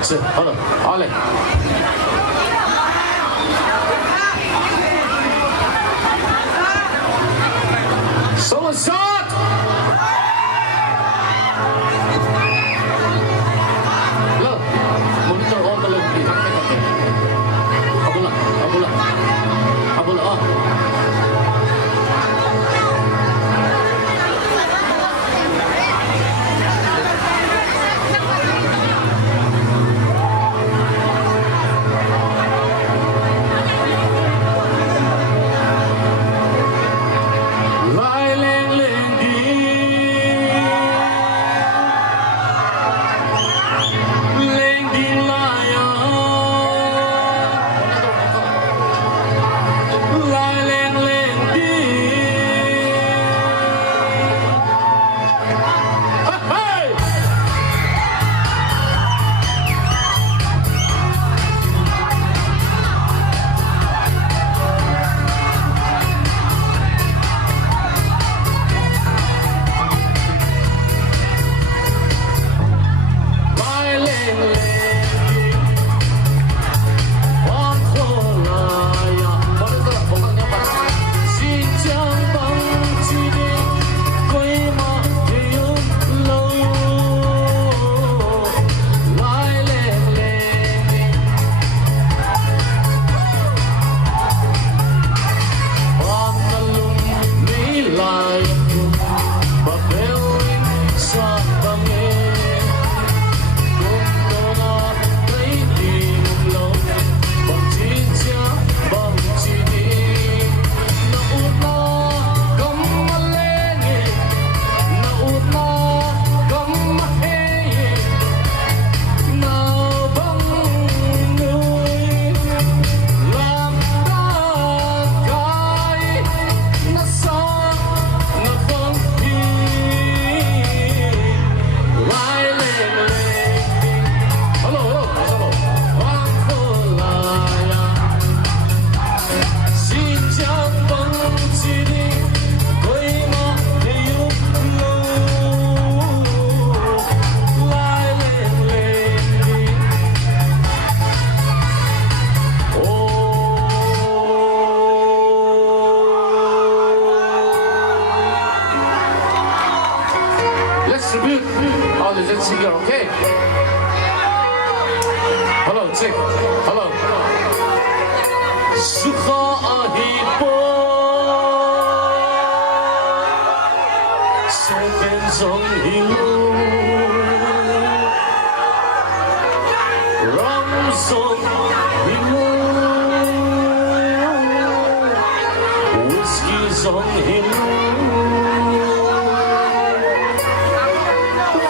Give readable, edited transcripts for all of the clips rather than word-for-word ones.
是，好了，好嘞。Solo shot. Lo, monitor all the left. Abula, abula, abula. Oh. all the lead singer, okay? Hello, check. Hello. Sukha ahipo seven song hilu ram song hilu whiskey song hilu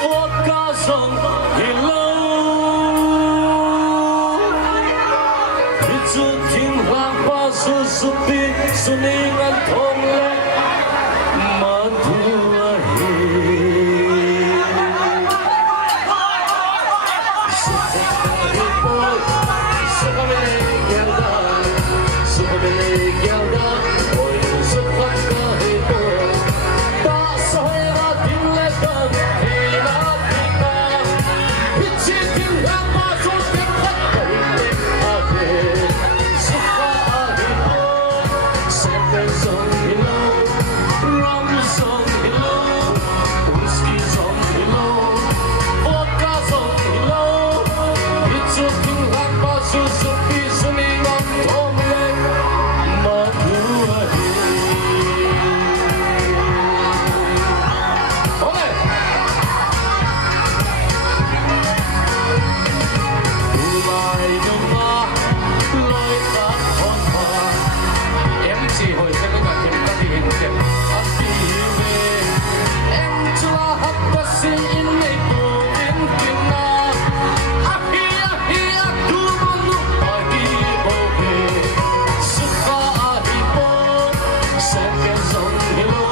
vodka song hilu Susupi suningan thongle madhuahi Sukabele gyalda Oi sukaka hipo Ta sahera dinle tan hina pita Pichi dinle paso tikhat kaite ate Song hello, rum song hello, whiskey song hello, vodka song hello. It's a king like Basu Supi swimming on Tomle Madhuahi. Okay. Ulai dunga, loi tak honha. MC hồi sẽ có cả thêm các địa hình đẹp hấp đi em chưa hấp bác sĩ in mấy bộ in kinh na ahia tu mong ai đi bộ về sức phá đi bộ sẽ kêu sông hello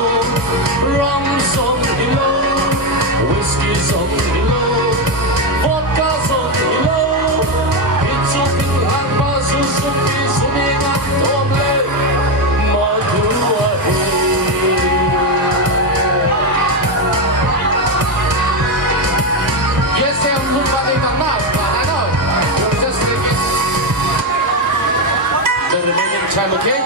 rum sông hello whiskey sông hello vodka sông hello it's a thing like Basu Supi swimming at Tomle Yes, I'm looking at the map, but I know you're just taking the remaining time, okay?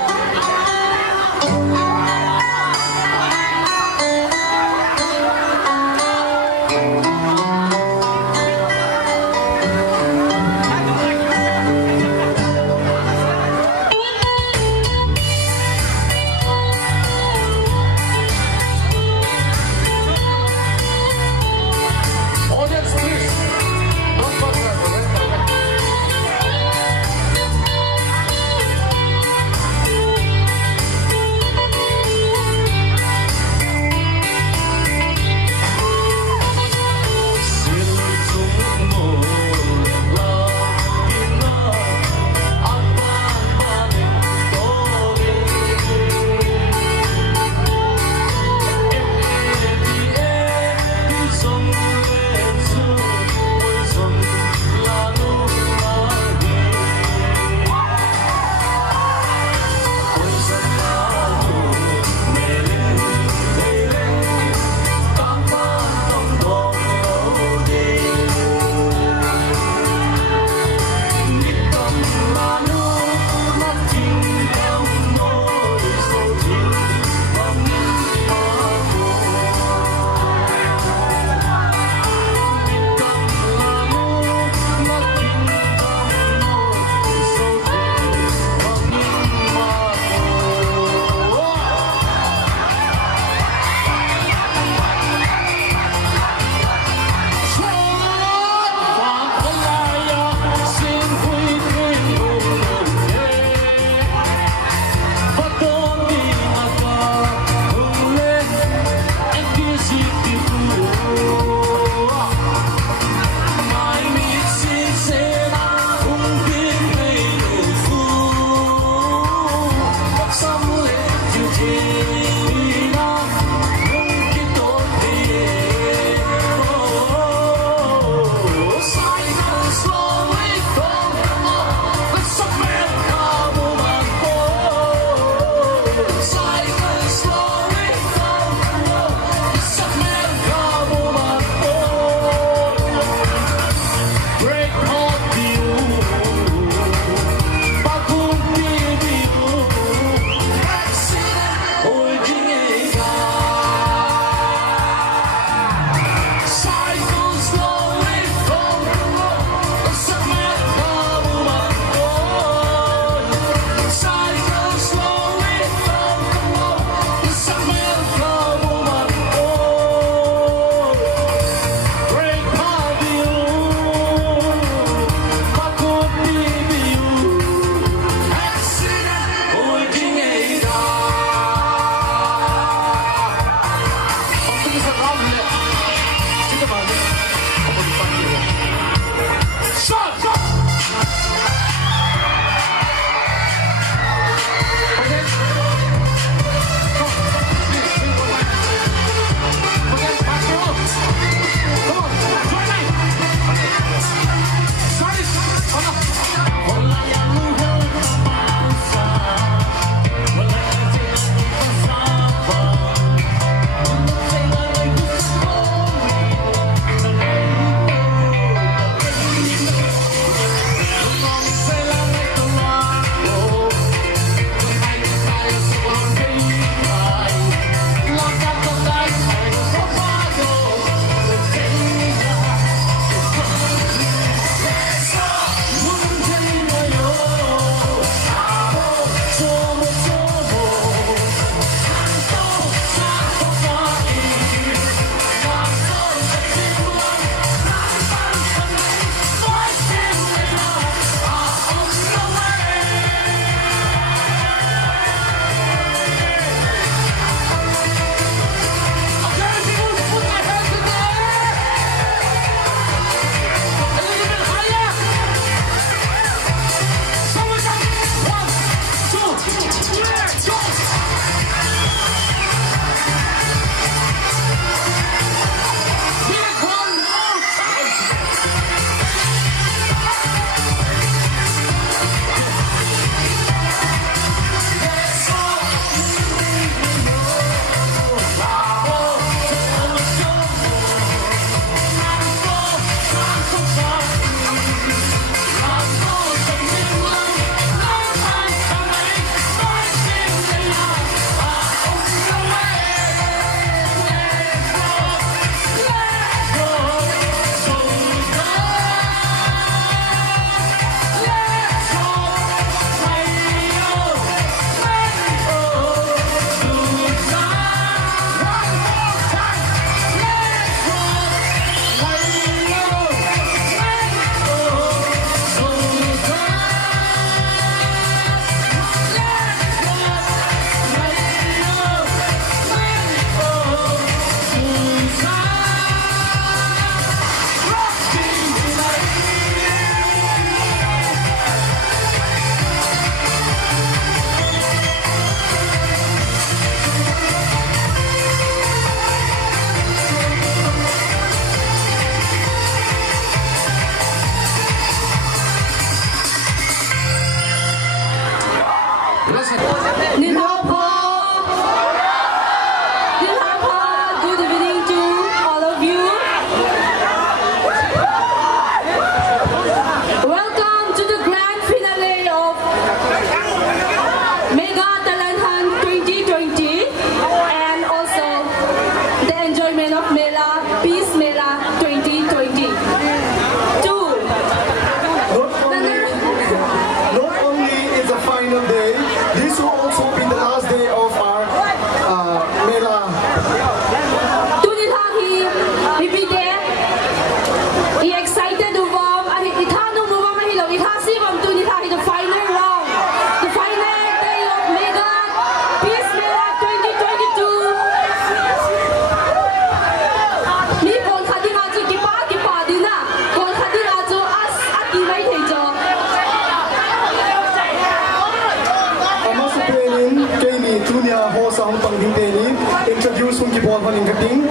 sun ki bol hanin ka ding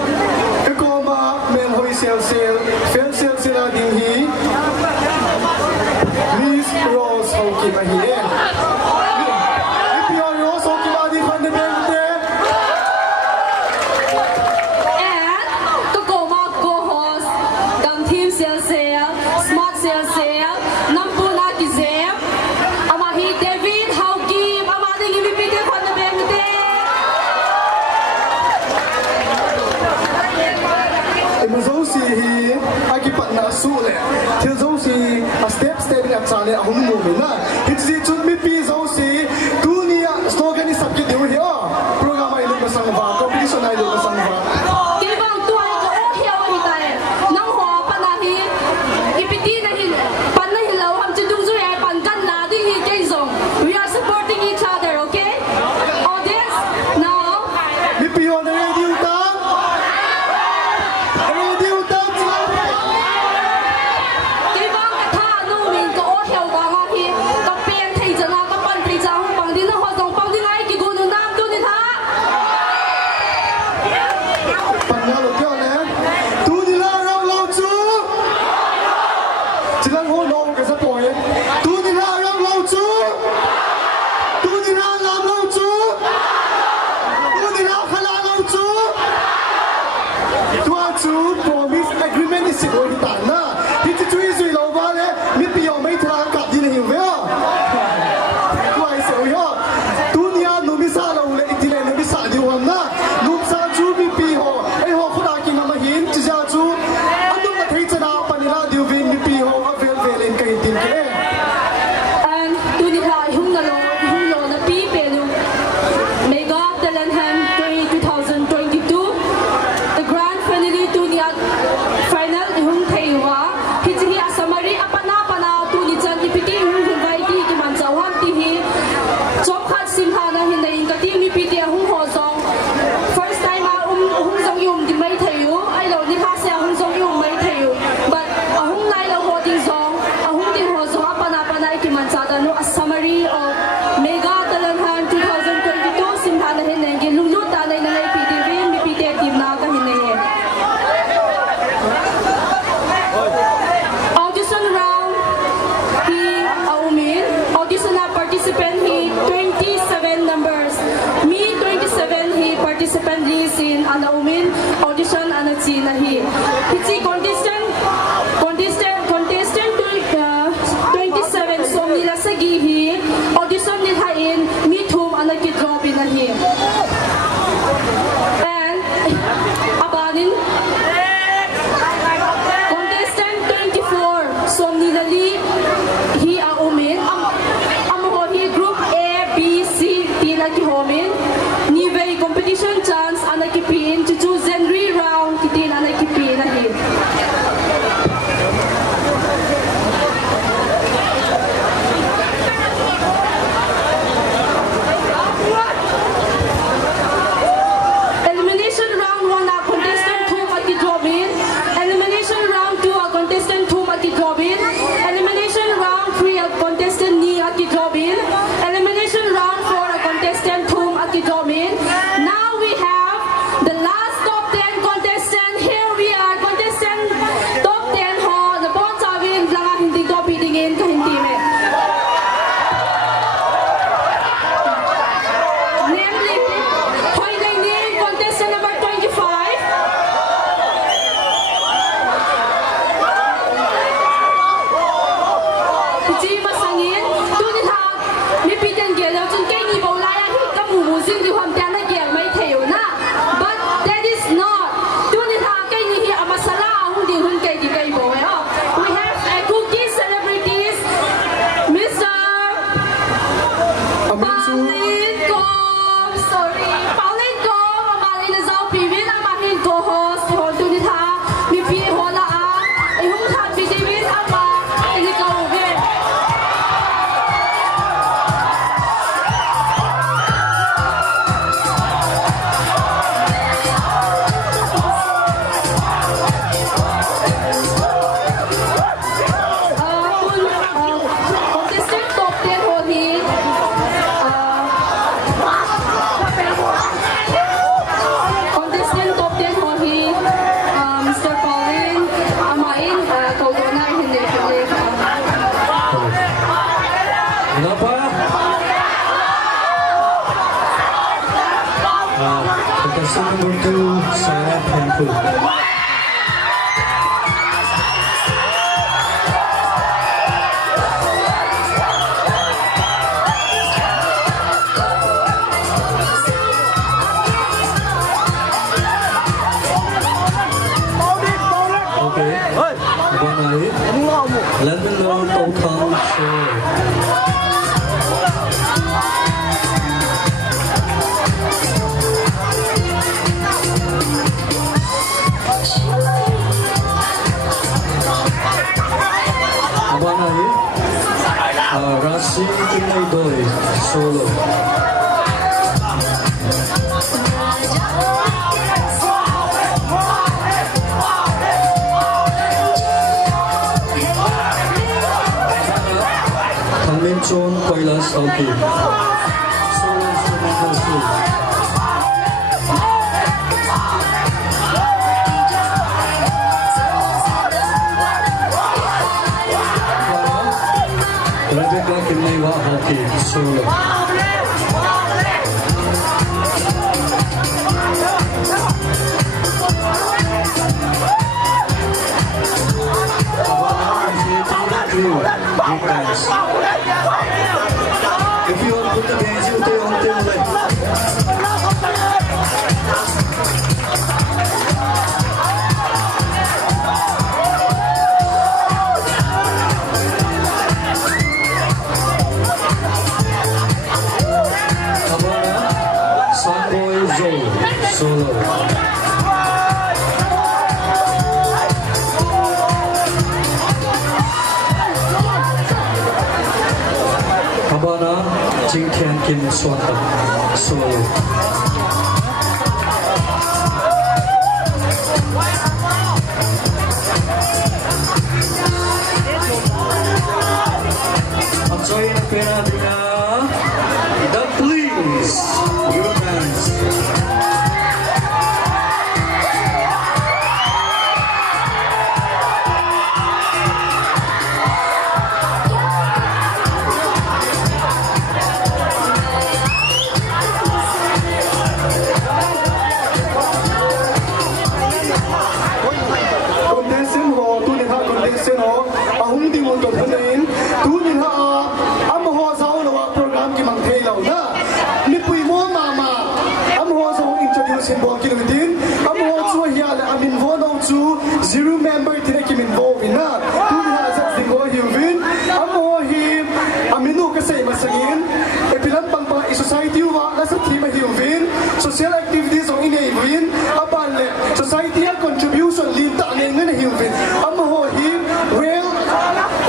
ka ko ma men hoi sel sel ding hi please rose Haokip a hi Chuleh til Zou si a step up chale a hum mu na hit si chun mipi Zou si dunia slogan ni sabki deu hi program ai lu sang ba competition ai lu sang ba ki bang tuai ko o hiao hi tai nang ho pa na hi ipiti na hi pan na hi lo ham chu dung zu ai pan kan na ding hi ke zong we are supporting each other okay audience now mipi on the radio ta audition anache na hi hichi contestant 27 som nila sagi hi audition ni hain mi thum anaki drop in na hi and abanin contestant 24 som nila li hi a umin am ho hi group A B C D na ki homin ni vei competition chance anaki pin to choose Henry round kitin anaki pin na hi elimination round 1 a contestant 2 at the drop in elimination round 2 a contestant 2 at the drop in elimination round 3 a contestant ni at the drop in elimination round 4 a contestant 2 at the drop in now we have the last top 10 contestant here we are contestant top 10 ho the bonds are win langa hindi top beating in ka hindi me namely Hoingaineng contestant number 25 Ji masangin tu ni tha mi pi ten ge lo chun ke ni bo la ya hi ka mu mu sing di hom tan na ge mai theu na but that is not tu ni tha ke ni hi amasala hu di hun ke di kai bo ya we have a cookie celebrities Mr. Pauline Gom sorry Pauline Gom Pauline Zou Pivin Amahin co-host ho tu ni tha mi pi ho la a ai hung tha bi di win ama ai ni ka ve Contestant number 2, Chuleh Hon'ble. Okay. Ananei. Letminlal Touthang. Racy Kimneidoi, solo. Thangminchon Haokip, solo instrumental flute. Kimneivah Haokip, solo. If you want to put the hands, you take on the Sangboi Zou, solo. Chingthiankim Suantak, solo. Ang join na natin na dumplings. Your hands. Zero member tidak Kimneivah na. Tuwi ha sa Sangboi uvin. Amo him aminu kasi masangin. Epilang pang society wa nasa team uvin. Social activities on uvin. Apalle society contribution linta nengen uvin. Amo him well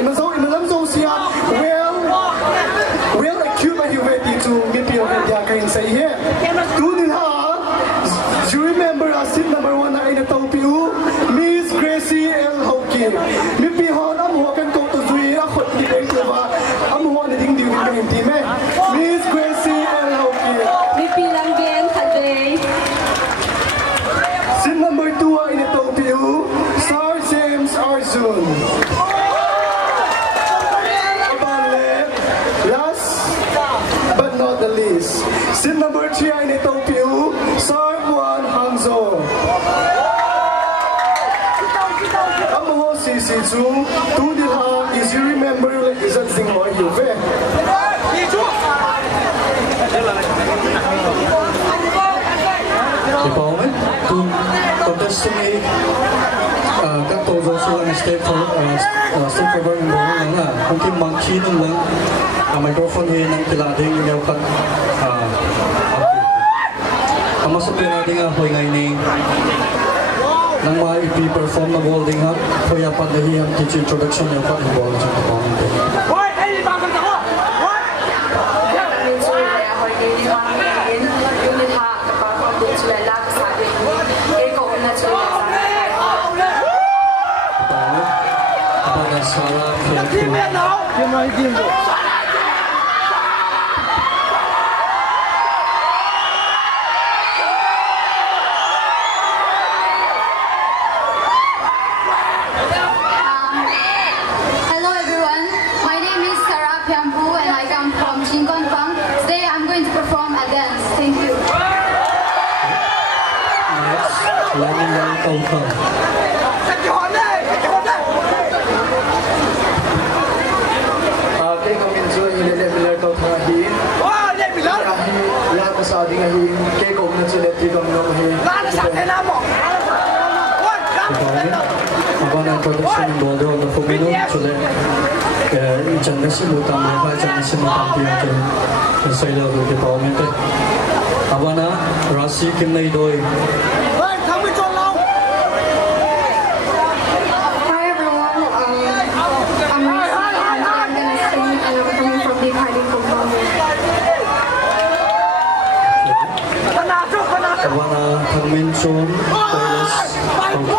imalam siya well acute uvin to mipi dia kain sa ihe. Tuwi ha jury member asit number 1 na ina taupiu. Racy Haokip. Mipi hon amo kan ko to zui a khot di kai ba. Amo na ding di win kan team eh. Miss Racy Haokip. Mipi lang din today. Sin number 2 ay ito piu. Star James Arzun. Last but not the least. Sin number 3 ay ito piu. Star Juan Hangzhou. CCpur, is you remember is that thing more you ve. Ikaw mo, kung contesting ay katulad sa state favor ng mga nga, kung kimangkinan lang, ang microphone ng tilading yung yaw kat ang masapin natin nga Hoingaineng nang ma-perform na holding up, kuya pa dahil ang teacher introduction niya pa involved sa kapamang ko. Hoy! Ay! Bakit ako? Hoy! Hello everyone, my name is Racy and I come from Chingthiankim. Today I'm going to perform a dance. Thank you. Letminlal Touthang. Kay Thangminchon Letminlal Touthang hi. Lahat sa ating hi. Kay kong na Chuleh Tuibong hi. Abana production border of the Fumino Chuleh. International Tamtah, international Tamtah, the side of the department. Abana Racy Kimneidoi. Hi everyone, I'm Racy and I'm gonna sing and I'm coming from the party from Abana Thangminchon Haokip.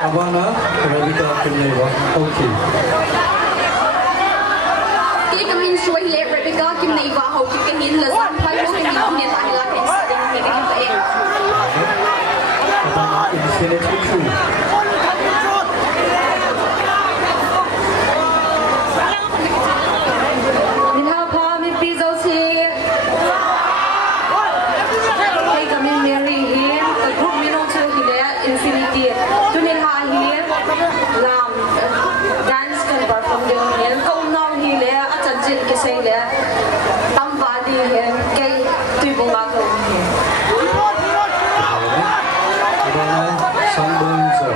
Abana Racy Kimneivah Haokip. Kimneivah Racy Kimneivah Haokip kahin lasan palo kahin kunyat nila kahin sa tingin kahin pa Abana Infinity True. Sangboi Zou.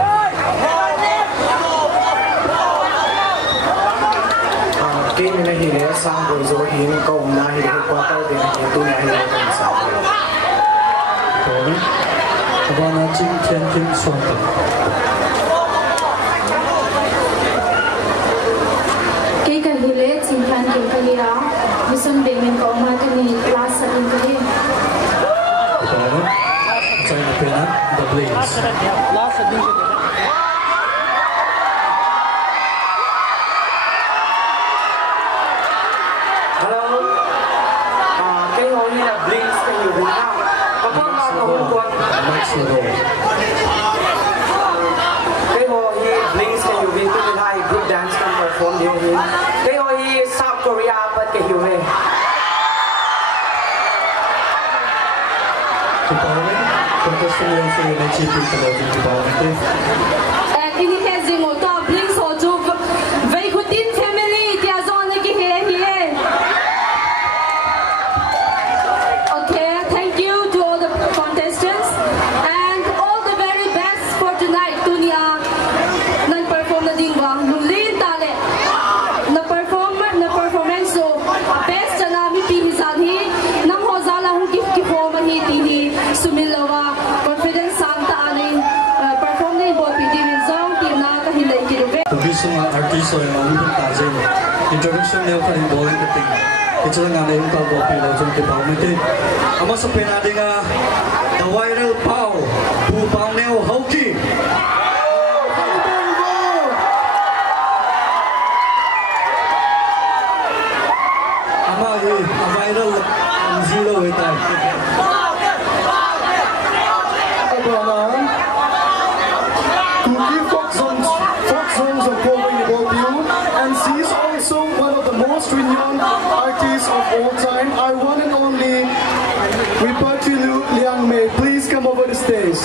Kay na hi le Sangboi Zou hi ko na hi ko ta de hi tu na hi ko sa. Abana Chingthiankim Suantak. Kay kahile Chingthiankim kahira Mission Bemin ko matani class sa inkahin. The Blaze. Hello. Kay ho ni na Blaze kayo rin na. Kapag makahuluan. Max Level. Kay ho hi Blaze kayo rin tu nila hi group dance kan perform din hi. Kay ho hi South Korea pat kayo rin. Contestant also in a cheap department. And ini kasi mo to bling so jo very good team family dia zone ki he here. Okay, thank you to all the contestants and all the very best for tonight. Dunia nan perform na dingwang lulin tale na performance so best na mipi hi nang hozala hu ki ho mahi ti sumilawa confidence santa ani perform ni bo pi din zong ti na ka hilai ki be Sunga artist or uvin taje. Introduction neo ka in bowling ka ting. Ito lang ang nahing tawag po ilo sa department. Ama sa pinading the viral Pao Tuibong Haokip. Ama viral zero ito. Folk songs of Hoingaineng and she is also one of the most renowned artists of all time. Our one and only Racy Liang Mei, please come over the stage.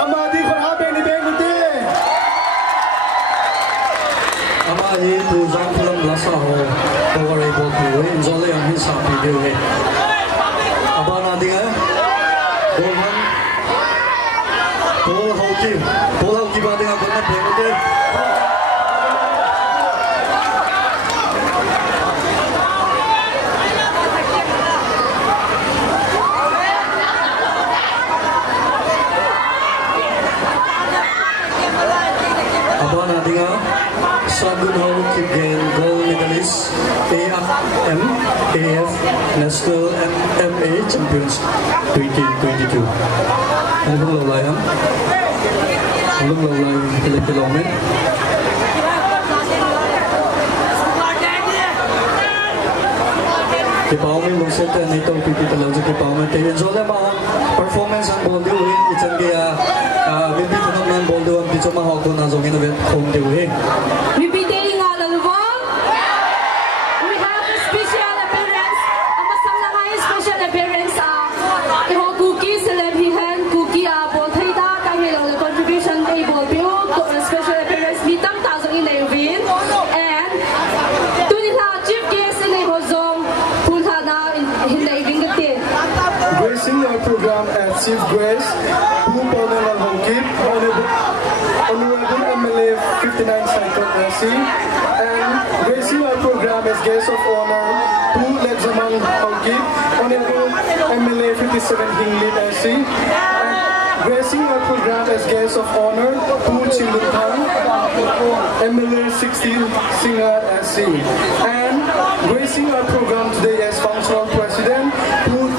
Amadi for having the band Amari tu jang pulang lasa ho, kawari boku, enjoy yang hisap video he. Apa nanti kan? Bolhan, Bol Haokip ada yang benar benar. Apa nanti kan? Sangboi Haokip gain gold medalist AF National MMA Champions 2022. Ang lâu lại lắm, lâu lại kilometer. Kipao may lungsod na ito, pipita lang sa kipao may tayo. So, lemang performance ang boldo uhin. Itang kaya, mipi ko naman boldo ang dito mahoko na zong inabit kong diuhin. Repeating all along. We have a special appearance. Ang masang na ngayon special appearance iho cookie celebrihan cookie bol thay da kami lang na contribution kay bol bio special appearance ni tamtah zong in leovin and tunila chief guest in iho zong punha na in leovin gatin. Gracing our program as Chief Grace, Thangminchon Haokip, Honorable MLA 59 Sangboi Zou, and gracing our program as Guest of Honor, Letminlal Touthang, Honorable MLA 57 Hoingaineng Zou, and gracing our program as Guest of Honor, Chingthiankim MLA 60 Sunga and gracing our program today as Functional President,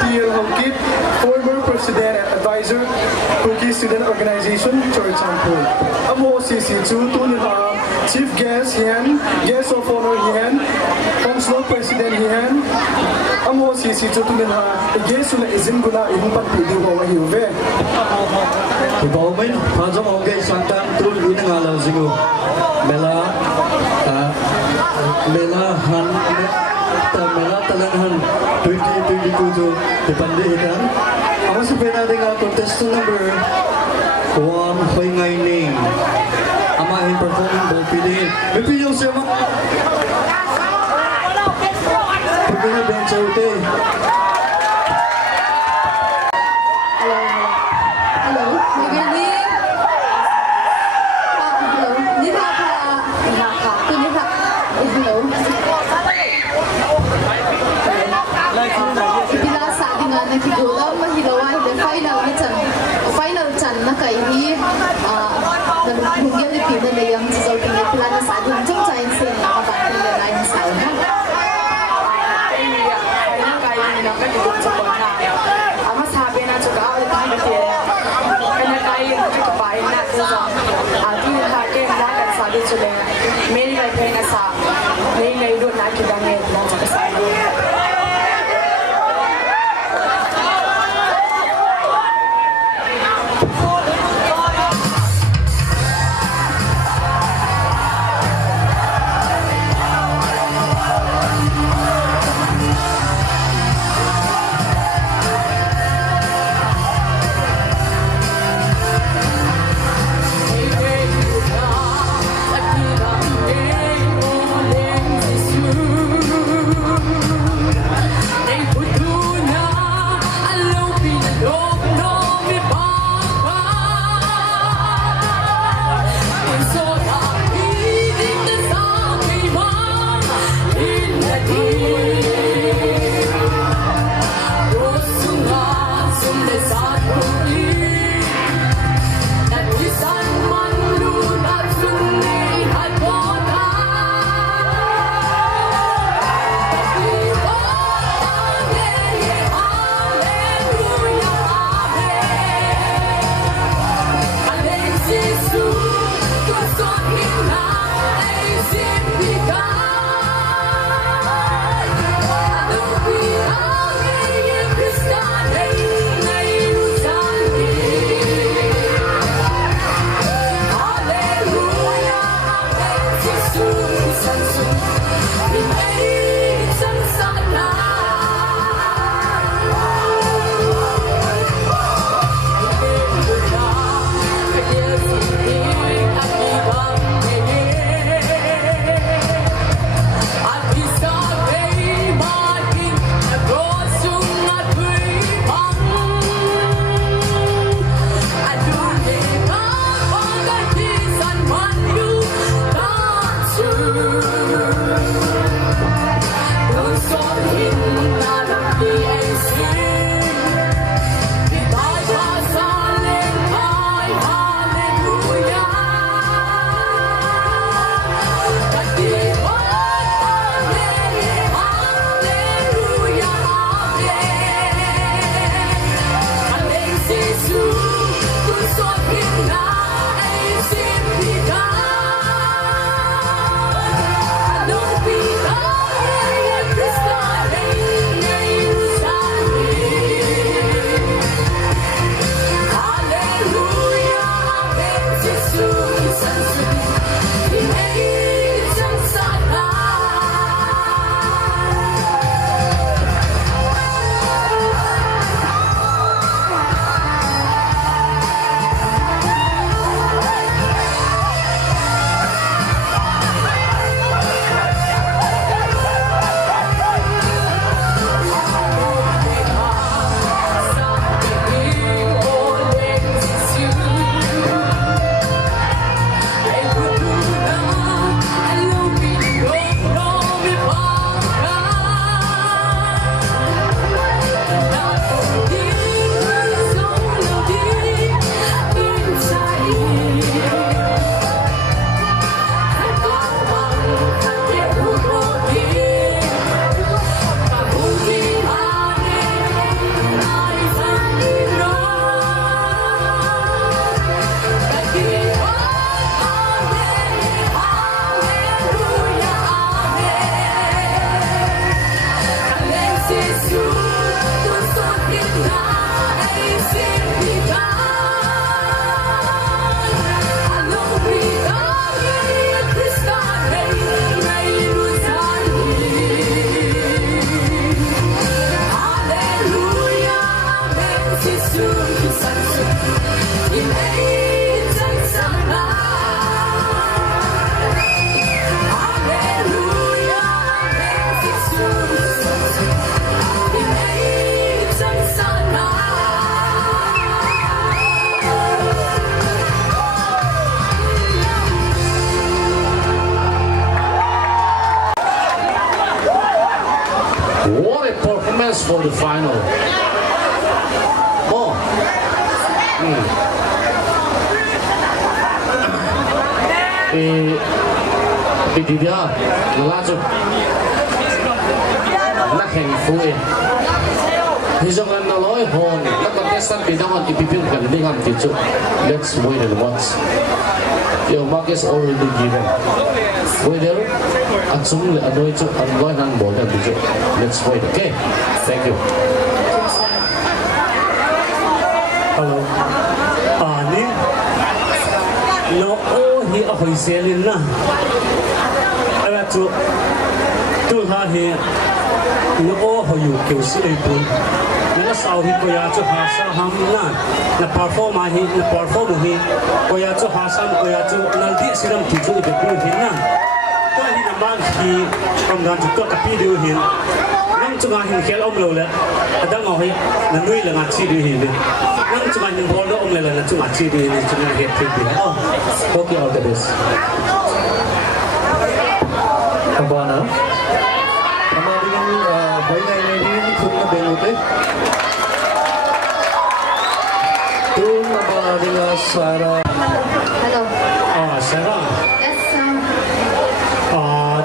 TL Haopu Haokip, former President and Advisor, Cookie Student Organization, Chingthiankim. Amo CC2, Tunila, Chief Guest, Hian, Guest of Honor, Hian, Functional President, Hian, Amo CC2, Tunila, Guest na izin guna ihumpat pwede mo mahiuve. Kipao may, pazong okay, santang trul yun ang alaw sigo. Mela talangan 2022 to dipandihikan. Ako sa natin nga contestant number 1, Hoingaineng. Amahin performing ball piliin. May piliw siya mga. Pagka na bench out eh. Hello, good evening. Hello, Nita ka. Hello. Bila sa ating nakikulaw, mahilawa, final chan na kay ni nanghunggil ni Pina na yung sasaw tingin pila na sa ating jong chayin siya na kabatin na na yung sauna. Masabi na juga ulit ang batir. Kanya tayo yung kapain natin sa ating hakim dagat sabi sila. May nilagay na sa ngayon na kidangit lang sa kasama. markers for the final. Oh. Đi đi ha, lá chụp, nát hình phui. Thì trong anh nó nói hồn, nó còn test bị đau hồn thì bị viêm gần đi hồn thì chụp. Let's wait and watch. Your mark is already given. Wait there, anh súng anh nói chụp, anh nói năng bộ là bị chụp. Let's wait, okay? Thank you. Hello. Ni nó ô hi ở hồi xe lên na. Ai chú tu ha hi nó ô hồi yêu kiểu sĩ ấy bún. Nó sau hi coi chú ha sa ham na. Na perform hi na perform hi coi chú ha sa coi chú nal di siram thì chú được bún hi na. Coi hi nằm ban hi ông đang chú tôi copy điều hi. Nang chú ngang hi ông lâu lệ. Ada ngồi na nuôi là ngắt chi điều hi đi. Nang chú ngang bol đó ông lâu là chú ngắt chi điều hi chú ngang hết thì đi. Okay, all the best. Kabana. Hamaring Hoingaineng thun na benute. Thun na ba Sarah? Hello. Sarah. Yes,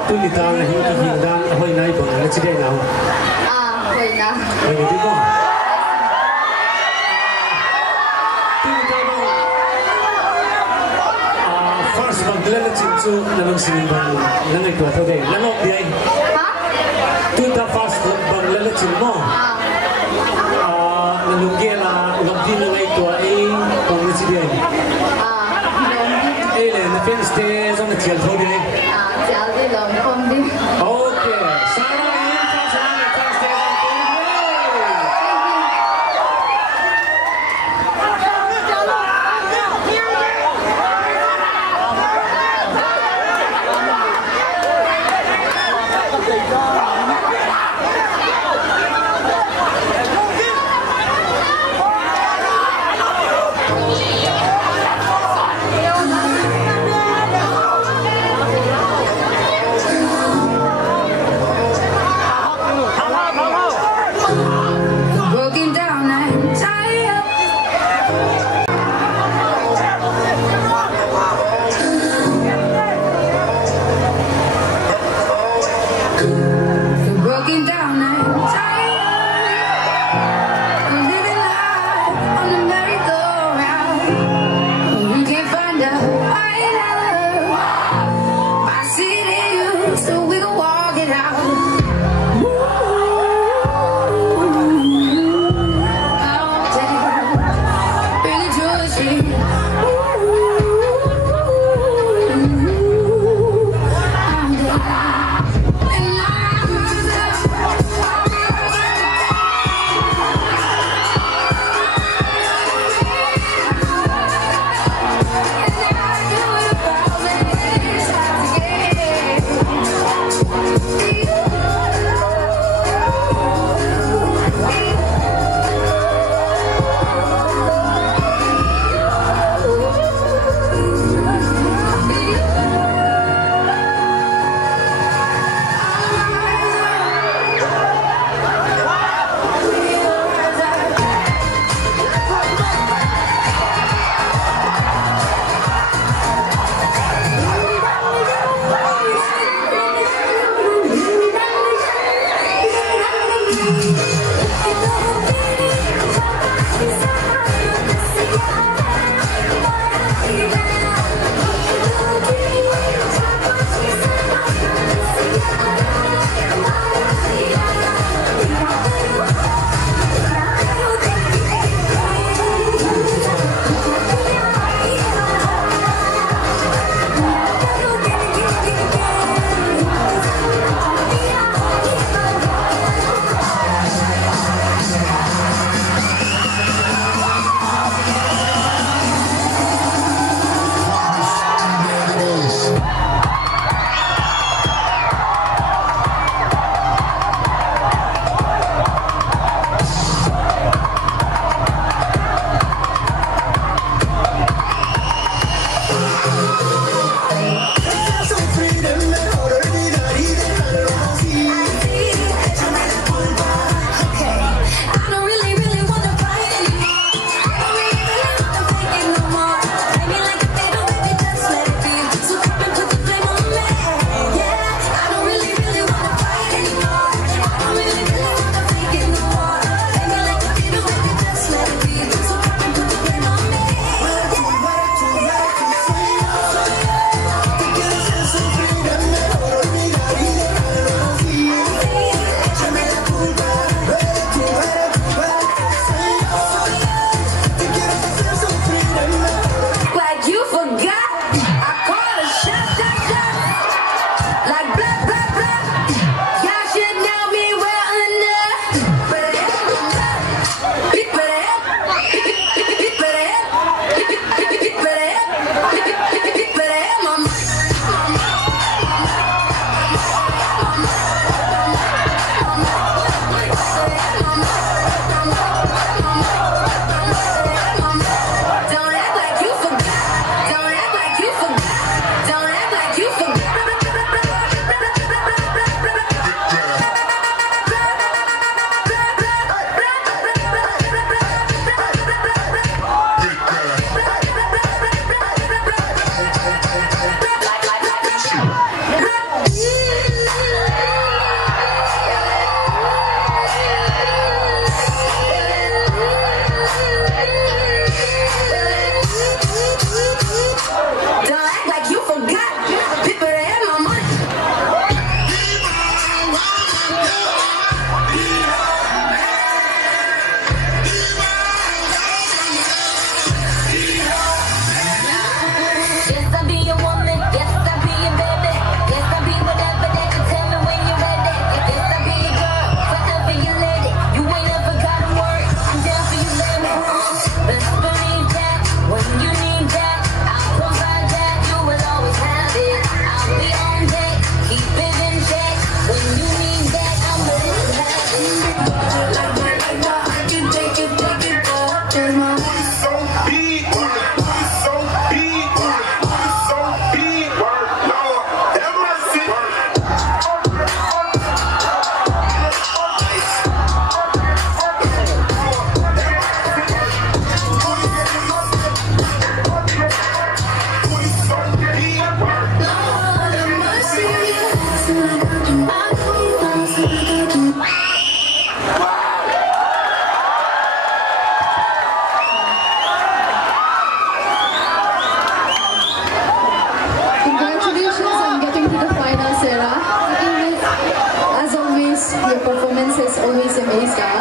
Tu ni ta na hin ki hin dan hoi nai bang na chi de na. Hồi nào. Hoi ni ko. Tu ni ta ba. First bang le na chin chu na lang sinin bang na ngai tu tho de. Na nok di ai. Hả? Tu ta first bang le na chin mo. Na lung ge la lung di na ngai tu ai bang na chi de. Ai le na pen ste zong na chial tho de. Chào đi lòng không đi. Okay, Sarah in first round and first stage on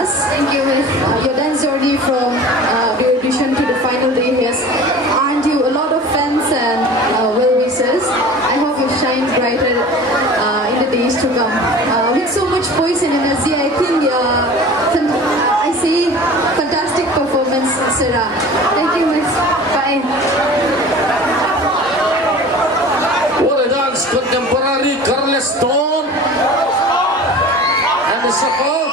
Miss. Thank you, Miss. Your dance journey from the audition to the final day has earned you a lot of fans and well wishes. I hope you shine brighter in the days to come. With so much poise and energy, I think I see fantastic performance, Sarah. Thank you, Miss. Bye. What a dance, contemporary Carleston and the shuffle.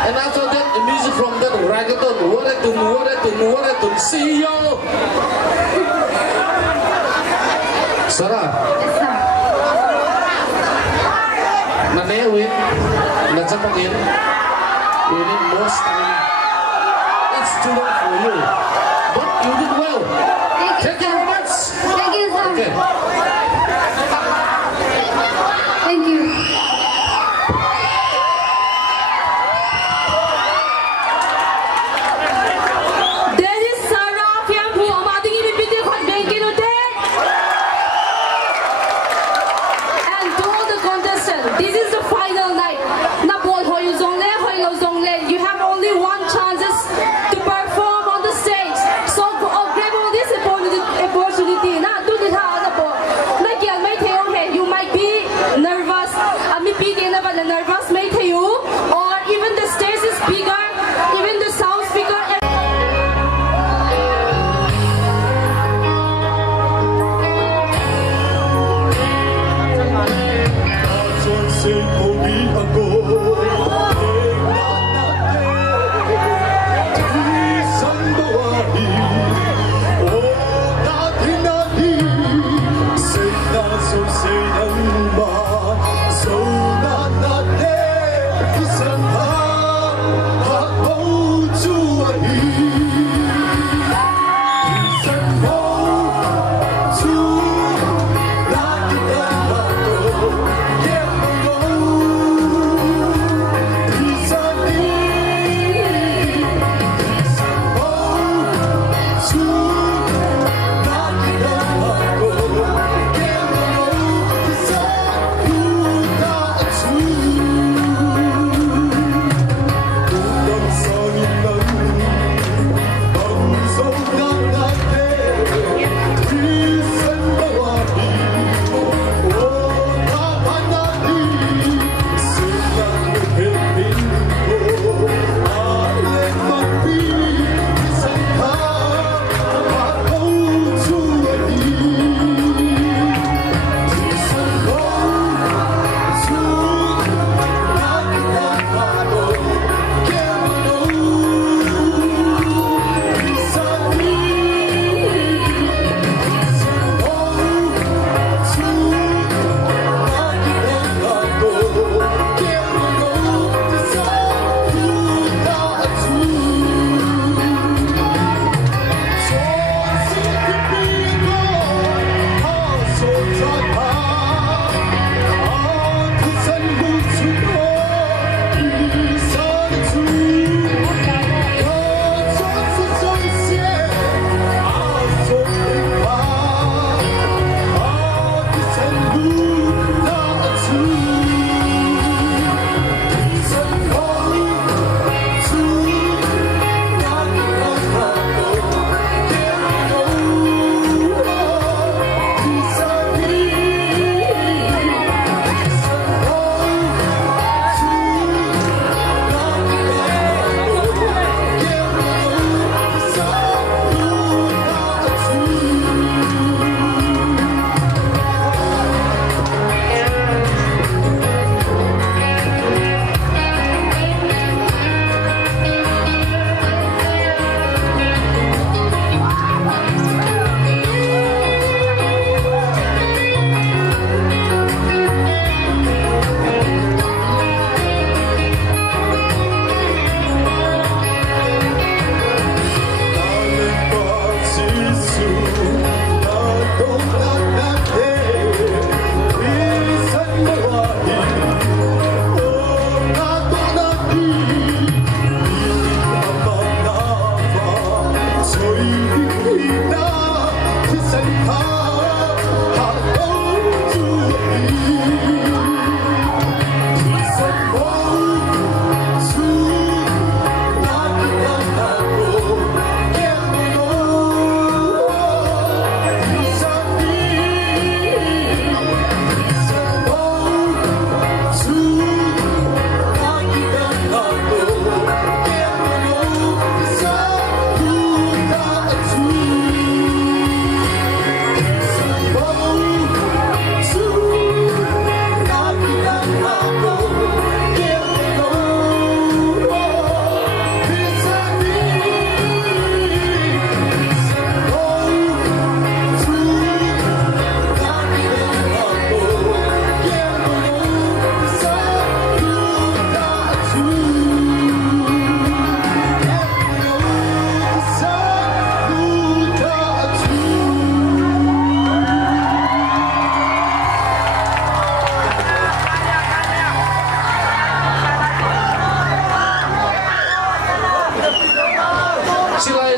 And after that, the music from that reggaeton, waratun, see you. Sarah. Yes, sir. Nanewin, natsapagin. You need more stamina. It's too long for you. But you did well. Thank you very much. Thank you, sir. Okay. Thank you. There is Sarah Fiang who amating ibibigay ko at bengkin ulit. And to all the contestants, this is the final night. Na bol hoy zongle, hoy lo zongle. You have only one chances to perform on the stage. So grab all this opportunity. Na do this ha na po. Na kian may theo he. You might be nervous.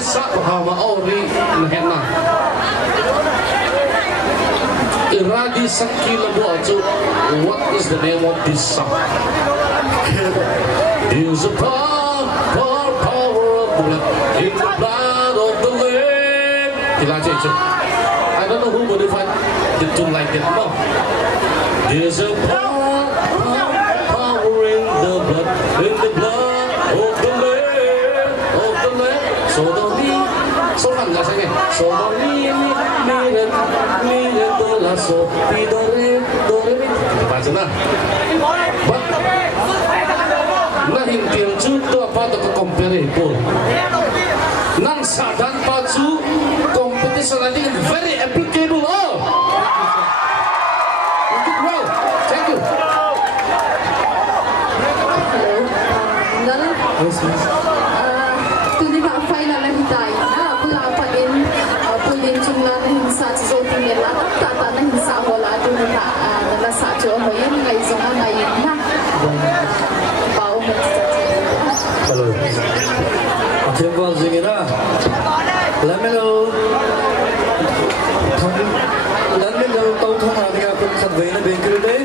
sa hama ori na iradi sakila buatu. What is the name of this song? There's a power of blood in the blood of the Lamb. I don't know who modified the tune like that. No. There's a power in the blood of the Lamb. So don't be so fun. So don't be $1,000,000 so be do re. Baca na. But nahin tiang chu to apa to compare po. Nang sadan pa chu competition I think very applicable. Oh. Thank you. Tuni ba final na hitay na pula pa din pulin chungla na hinsa sa zoting nila tata na hinsa wala din na nasa cho hoyen ngai zonga ngai na pau mo Hello. Temple zingina. Letminlal Touthang adega pun Sangboi na bengkulu deh.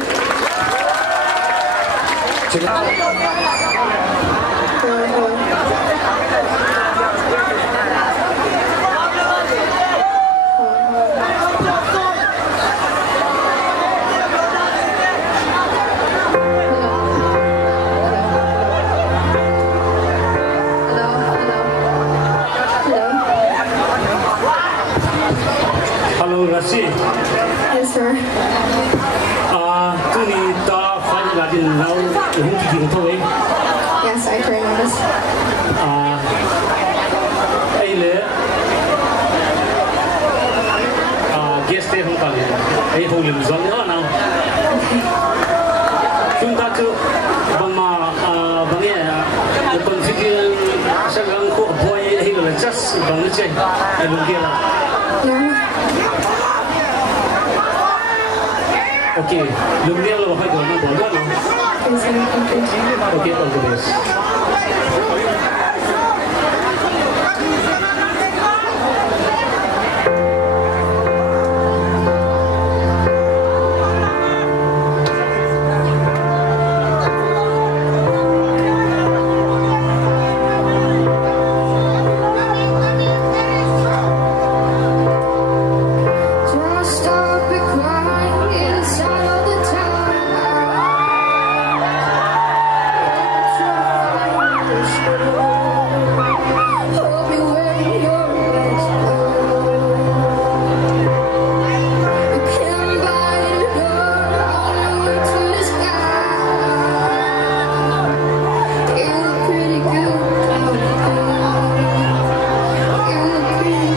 Hello, Racy. Yes, sir. Tuni ta file la din lau hung ki thôi. Yes, I can remember. Ai le guest day hung kali. Ai hung lim zong na now. Chúng ta chu bama bange the configuration sagang ko boy hi la just bang che ai lung dia la. Okay, lumia lo hai dona dona no. Okay, all the best. Just stop it crying inside all the time. Hold me when you're best. You can't buy the girl on the way to the sky. You look pretty good. You look pretty good.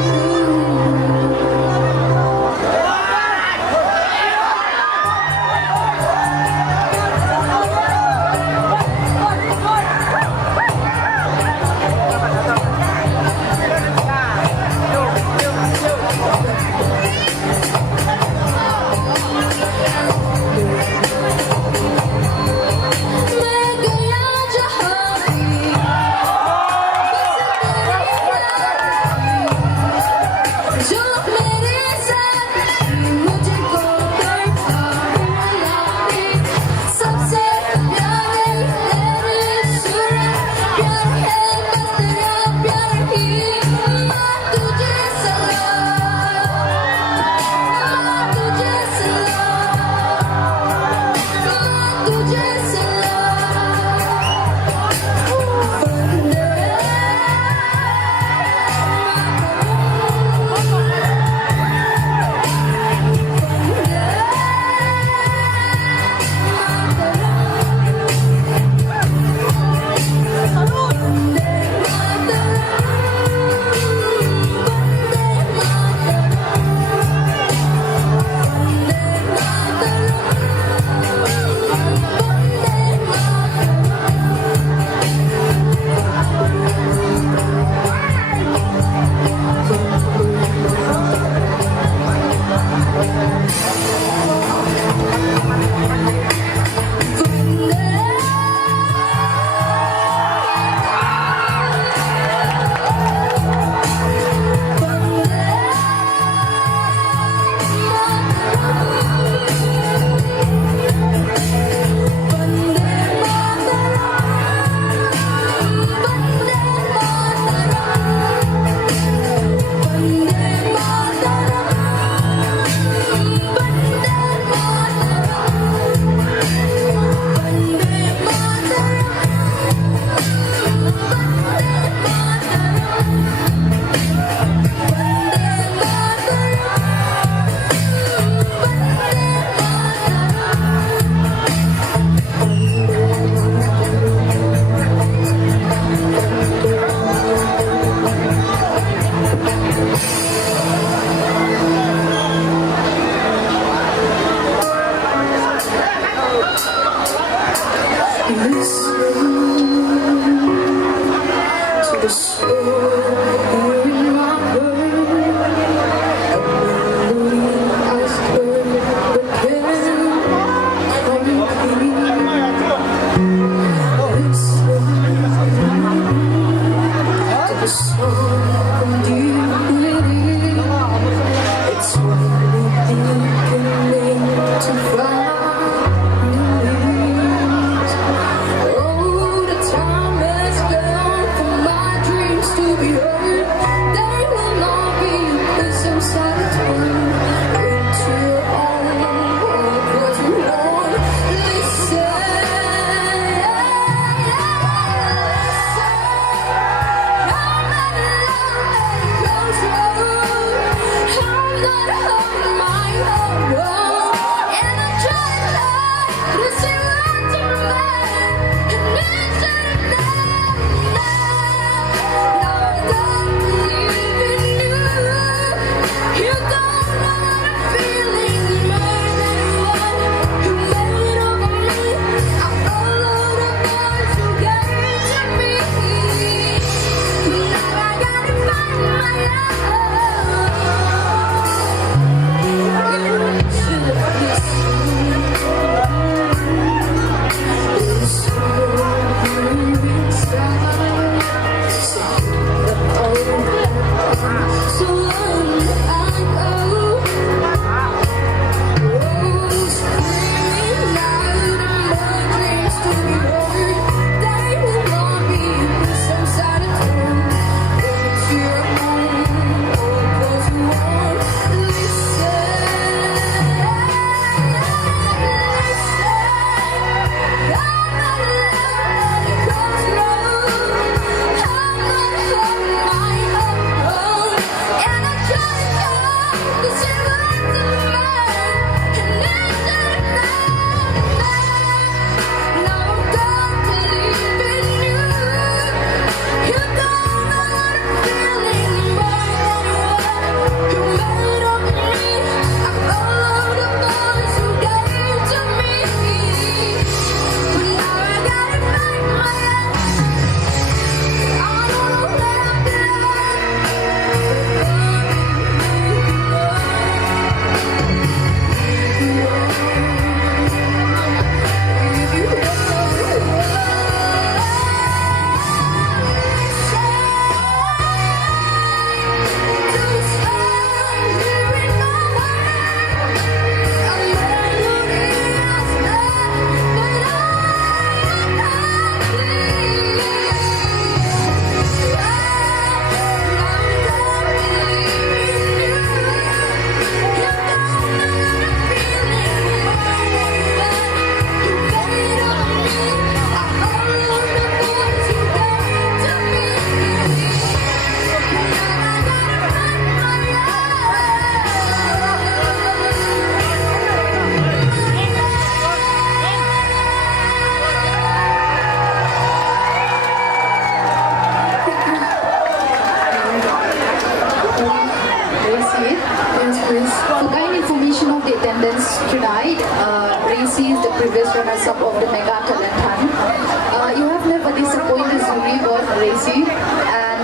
Racy is the previous runners-up of the Mega Talent Hunt. You have never disappointed Zuri or Racy, and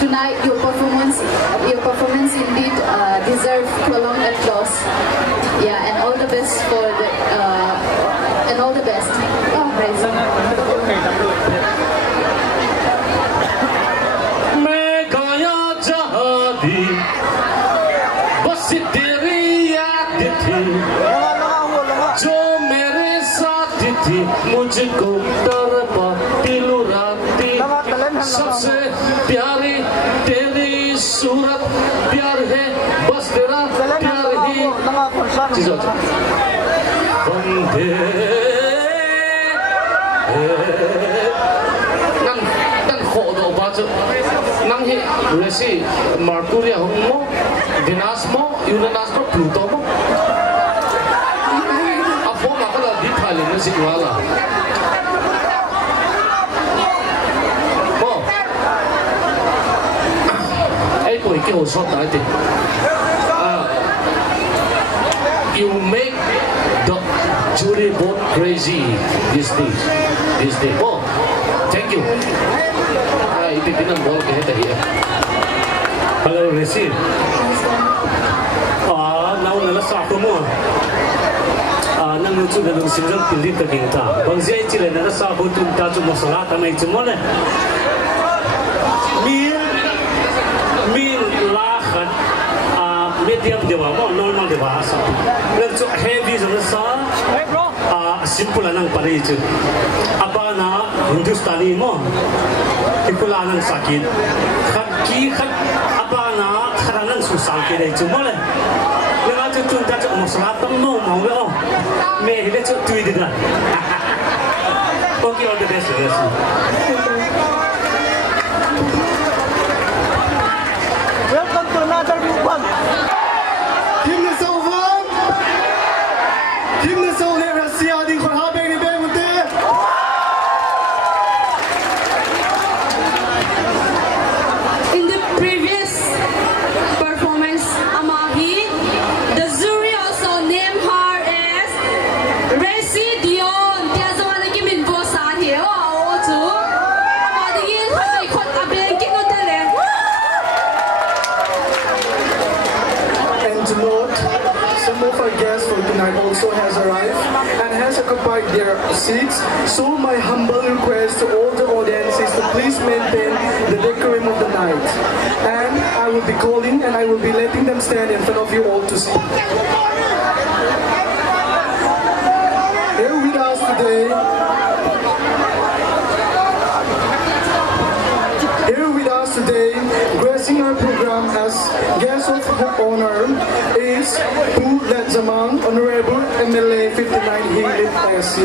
tonight your performance indeed deserves prolonged applause. Yeah, and all the best for the and all the best, Racy. मुझको तरपा दिलुराती सबसे प्यारी तेरी सूरत प्यार है बस तेरा प्यार ही चीज़ होता बंदे नंग खोदो बाजू नंग ही रेसी मार्कुरिया होंगो विनाश मो यूरेनस को प्लूटो मो music wala oh ai koi ke ho shot dai ti you make the jury board crazy this day oh thank you nang bol ke te hi Hello, Racy. Now nala sa ko mo. Nang nuchu na nung simjang pili ta ginta. Bang zai chile nala sa ko tun ta chu masala ta mai chu mo le. Min la khat medium dewa mo normal dewa sa. Nang chu heavy sa simple nang pare chu. Aba na Hindustani mo. Ikula nang sakit. Khat ki khat aba na kharanang susal ke dai chu mo le. Nang chu tun ta chu masala tam no mau le oh. Me hi chu tui de na. Okay, all the best. Welcome to another group one. Kim na sa uwan. Kim na sa ulit Racy ading korhabe ni Bemunte. In the previous performance, Amahi, the jury also named her as Racy Dion. Kaya sa mga Kimneivah sa ahiyo, ako too. Amadigin, hatay kot abeng kinutele. And to note, some of our guests for tonight also has arrived and has occupied their seats. So my humble request to all the audience is to please maintain the decorum of the night. And I will be calling and I will be letting them stand in front of you all to speak. Here with us today, gracing our program as guest of honor is Chuleh Hon'ble MLA 59 Hillit SC.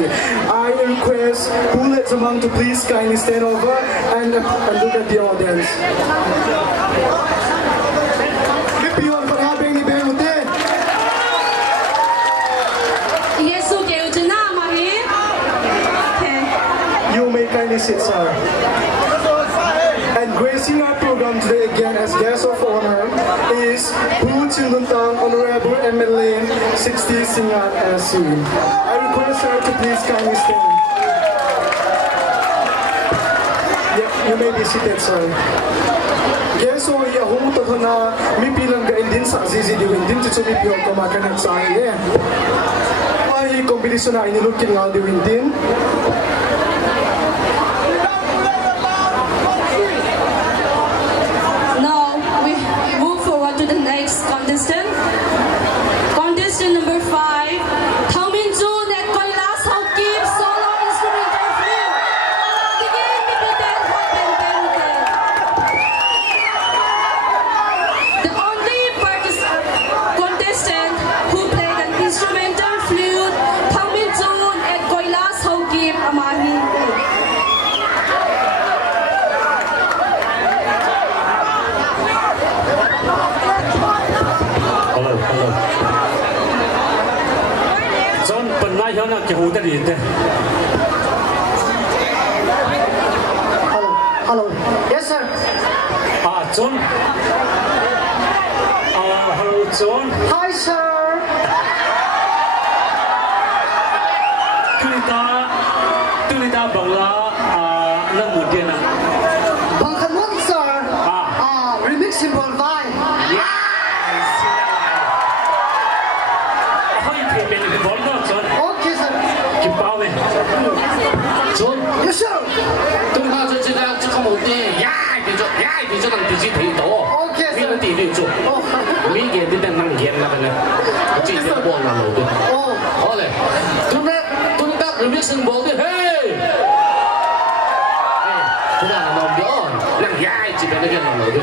I request Chuleh to please kindly stand over and look at the audience. Mipi on parabeng ni Bemunte. Yesu kêu chân na Amahi. Okay. You may kindly sit, sir. And gracing our program today again as guest of honor is Chingthiankim Hon'ble MLA 60 Sunga SC. I request her to please kindly stand. Yeah, you may be seated, sir. KSO hopdohna mipi lang ga indin sa zizi di indin sa mipi ko makanak sa akin. Ay kombinasyon na inilukin nga di indin. Now we move forward to the next contestant. Contestant number 5, Thangminchon Haokip, solo instrumental flute. Again, mipitel hopdoh. The only contestant who played an instrumental flute, Thangminchon Haokip, Amahi. Hello. John, penai hana ke hu tadi te. Hello. Yes, sir. John. Hello, John. Hi, sir. Tulita bangla nang mudian na. Bangkanwan, sir. Remix symbol by. Hoi pe ni bol no John. Okay, sir. Kim pao me. John Yes, sir. tung ha zo chi da chi ko mo de ya bi zo nang di ji thei do Okay, mi sir. nang di li zo mi ge di da nang gen la ne ji de bo na lo de Oh. ole tung da remix symbol de hey ku da na bi on nang ya ji be na gen na lo de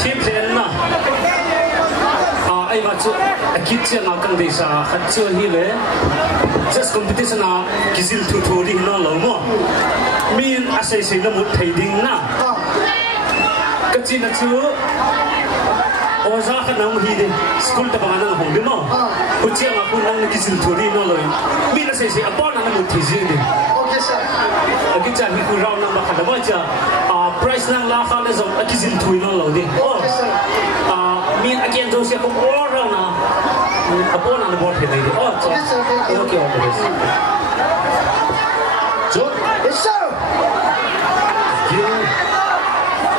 ทีมเล่นนะไอ้มาจุคิดเชื่อนักกันดีsaขัดเชื่อฮีเลย just competition นะกิจิลทูดีนั่นเรามั้งมีนอาศัยสิ่งนั้นมุดไทยดิ้งนะก็จีน่าจูโอ้จ้าขนาดมันฮีดิสกุลตะบังนั่งห้องดิมั้งผู้เชี่ยวมาคุณนั่งกิจิลทูดีนั่นเลยมีนอาศัยสิ่งอัปปอนนั่งมุดไทยดิ้งดิกิจการที่คุณเรานั่งมาขัดว่าจะ price นั่งราคาเลยส่งกิจิลทูนั่นเราดิโอ้มีนอาเกียนโจเซียก็โอ้เรานะอัปปอนนั่งบอลเห็นดิโอ้จ้าโอเคโอเคจุด Yes sir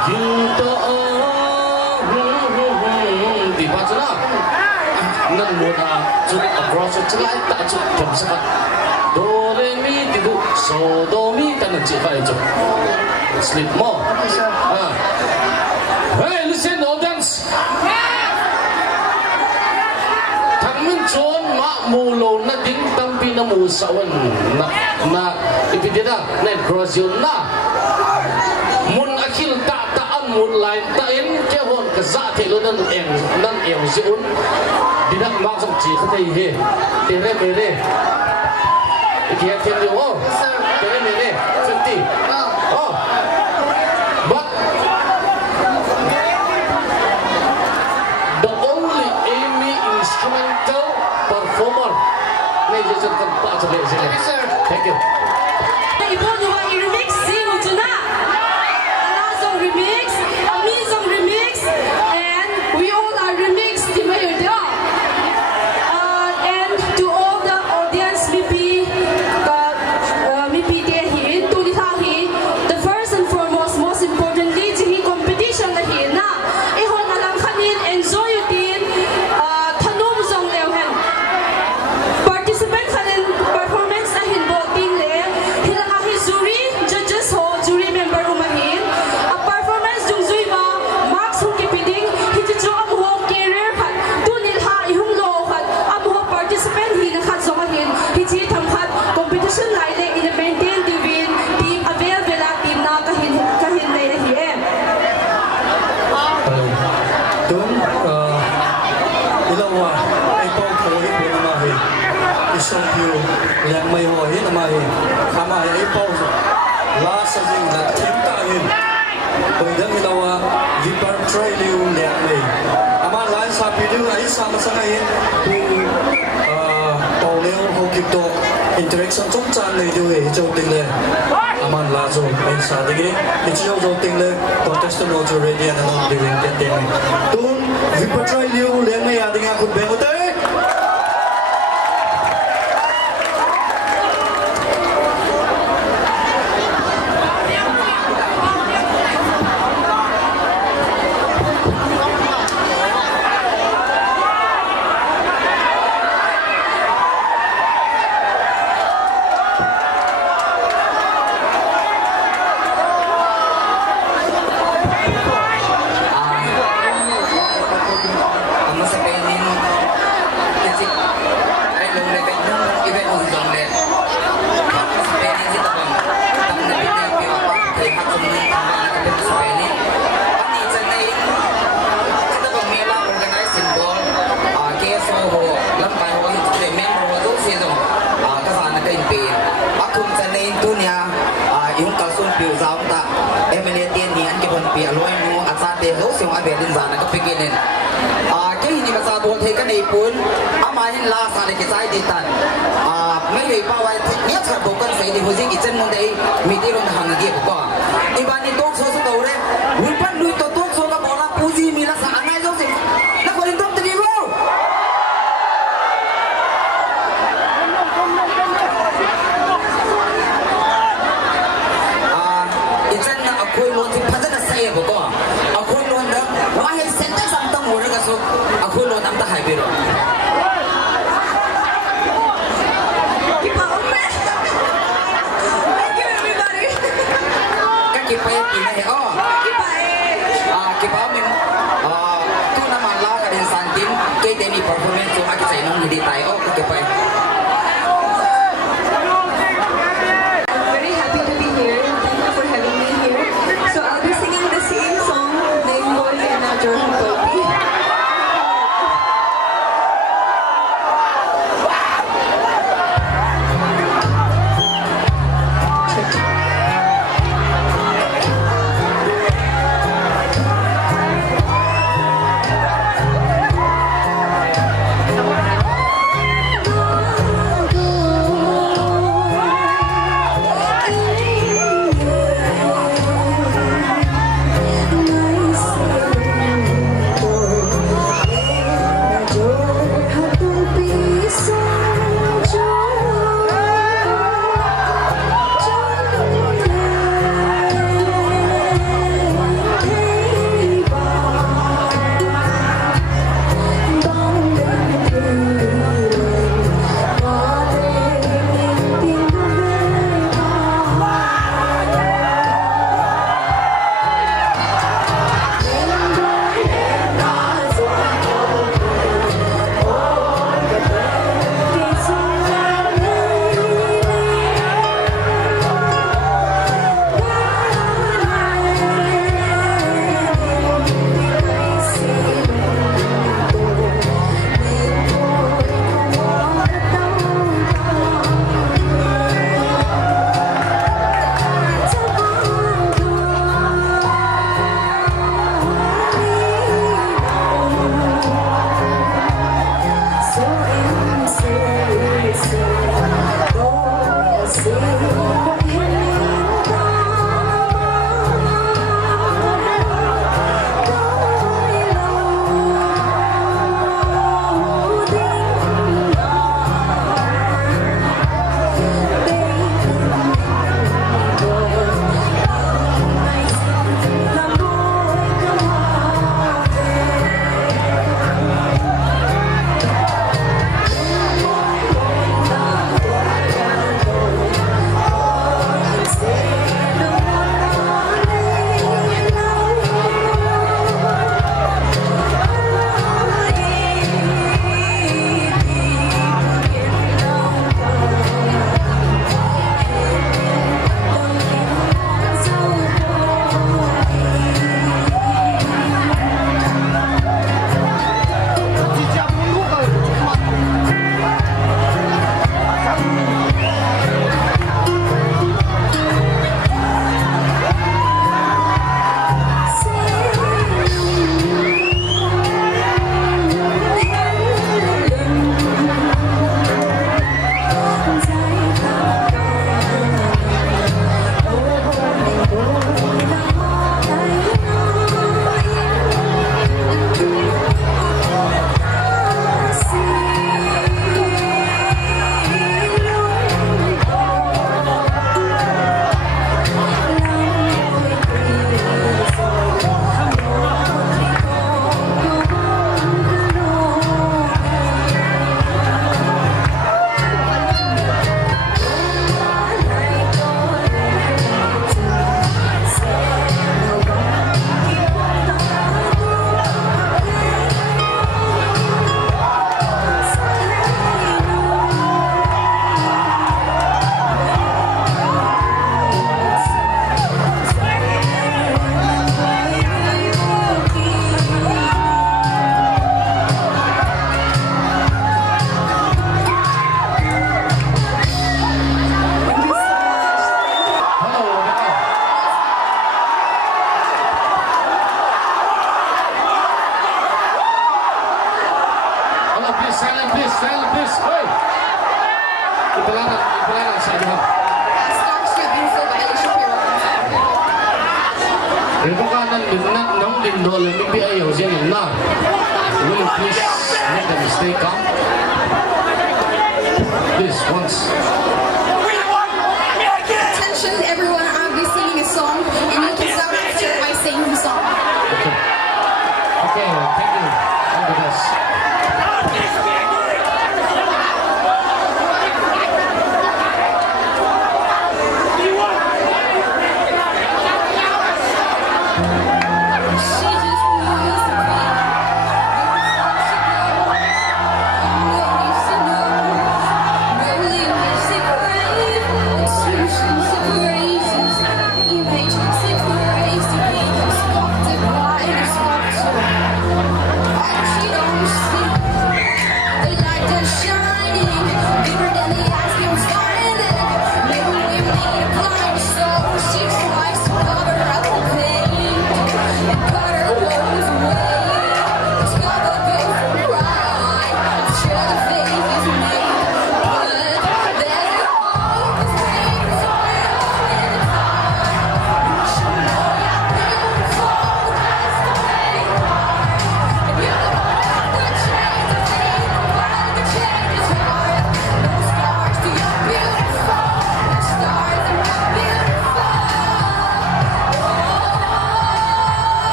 Kita di mana? Nan muda cuk across celai tak cuk jam sekat. Do re mi tidu so do mi tan cik kai cuk. Sleep more. Hey, listen audience. Thangminchon mak mulo na ding tang pinamu sawan na ipidida na cross yun na. Mun akhil taan mun lain tain kehon kaza thelo nan eng siun dinak mak sam chi khatai he tere mere ikia tem yo oh tere mere 50 oh but the only Amy instrumental performer may just kan pa sa sini thank you Ibu juga remix sih Mujuna. Anazong remix, Amizong remix, and we all are remix di mayor dia. And to all the audience mipi dia hin tu di tahi. The first and foremost, most importantly, di competition na hin na. Ihon alang kanin enjoy din tanong zong leovin. Participant kanin performance na hin voting le. Jury judges ho jury member umahin a performance dung zui ba marks hu kipiding hiti jo am ho career phat tunil ha ihum lo phat am ho participant hi na khat zomahin hiti thamkhat competition lai le in maintain divin team avail vela team na kahin nei hi em Tun ilawa ay pang kawin po na mahi isang piyo liang may huwahi na mahi kama ay pang lasa din na kimtahin pwedeng ilawa vipar try liyo liang may ama lain sa piyo ay sama sa ngayon kung Chuleh Haokip to interaction trong chan này điều ấy châu tinh lên aman la zo anh sa đi cái châu châu tinh lên contestant also ready and not doing that thing tun vipar try liyo liang may ading ako bengo tayo MLA tiên ni an ke bon pi aloi nu asa te lo siang a bedin zana ka piginin ke ni ka sa bon the ka nei pun ama hin la sa le ke sai di tan mai rei pa wa ni cha bo kan sai di hojing ichen mon dei mi ti ron hang ge ko i ba ni tok so so do re wi pan lui to tok so ka bola puji mi la sa angai zo sing na ko rin tok ti go akhoi lon thi phajana sai bo ko akhoi lon da wa he senta samta mor ga so akhoi lon amta hai biro thank you everybody ka ki pa ki na he ki pa ki pa min tu na man la ka din san tin ke de ni performance so ma ki sai nong di tai ka ki pa So I'll be singing the same song, Sangboi Zou. hopdoh le mipi ai yo zen na. Will you please make them stay calm? Please once. Attention everyone, I'll be singing a song and you can stop after I sing the song. Okay. Okay, thank you. All the best.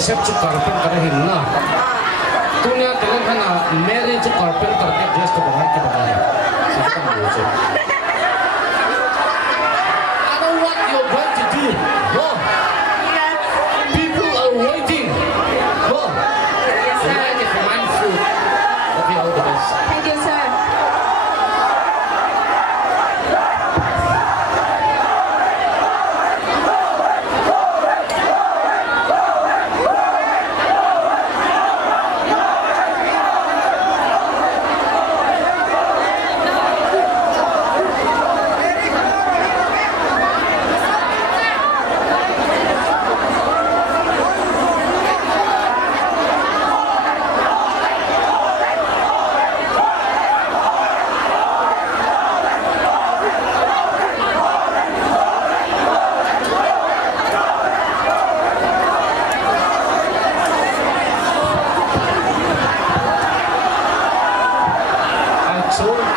Joseph chu carpet kar hin na tunya telen khana Mary chu carpet kar ke dress to bahar ke bahar I know what you're going to do. Go. People are waiting. Go. Yes, sir. If you mind food. Okay, all the best. Thank you, sir.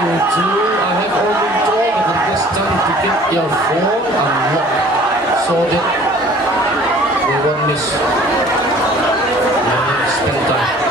I have already told the contestant to get your phone and lock so that we won't miss spend time.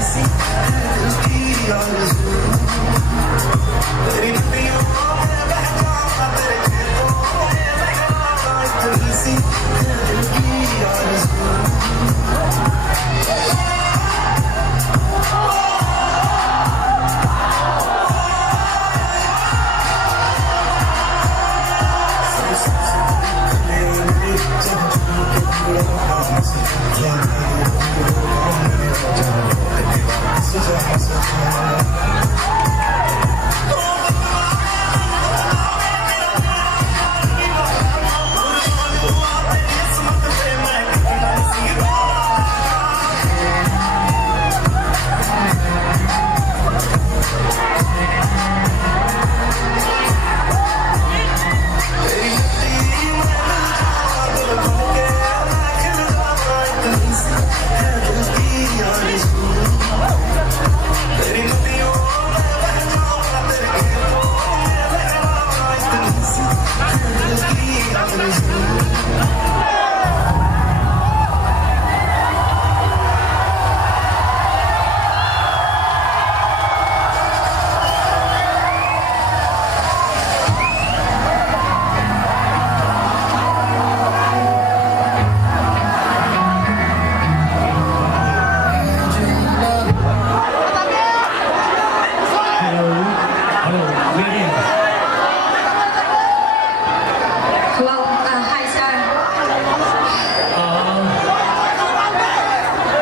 Easy,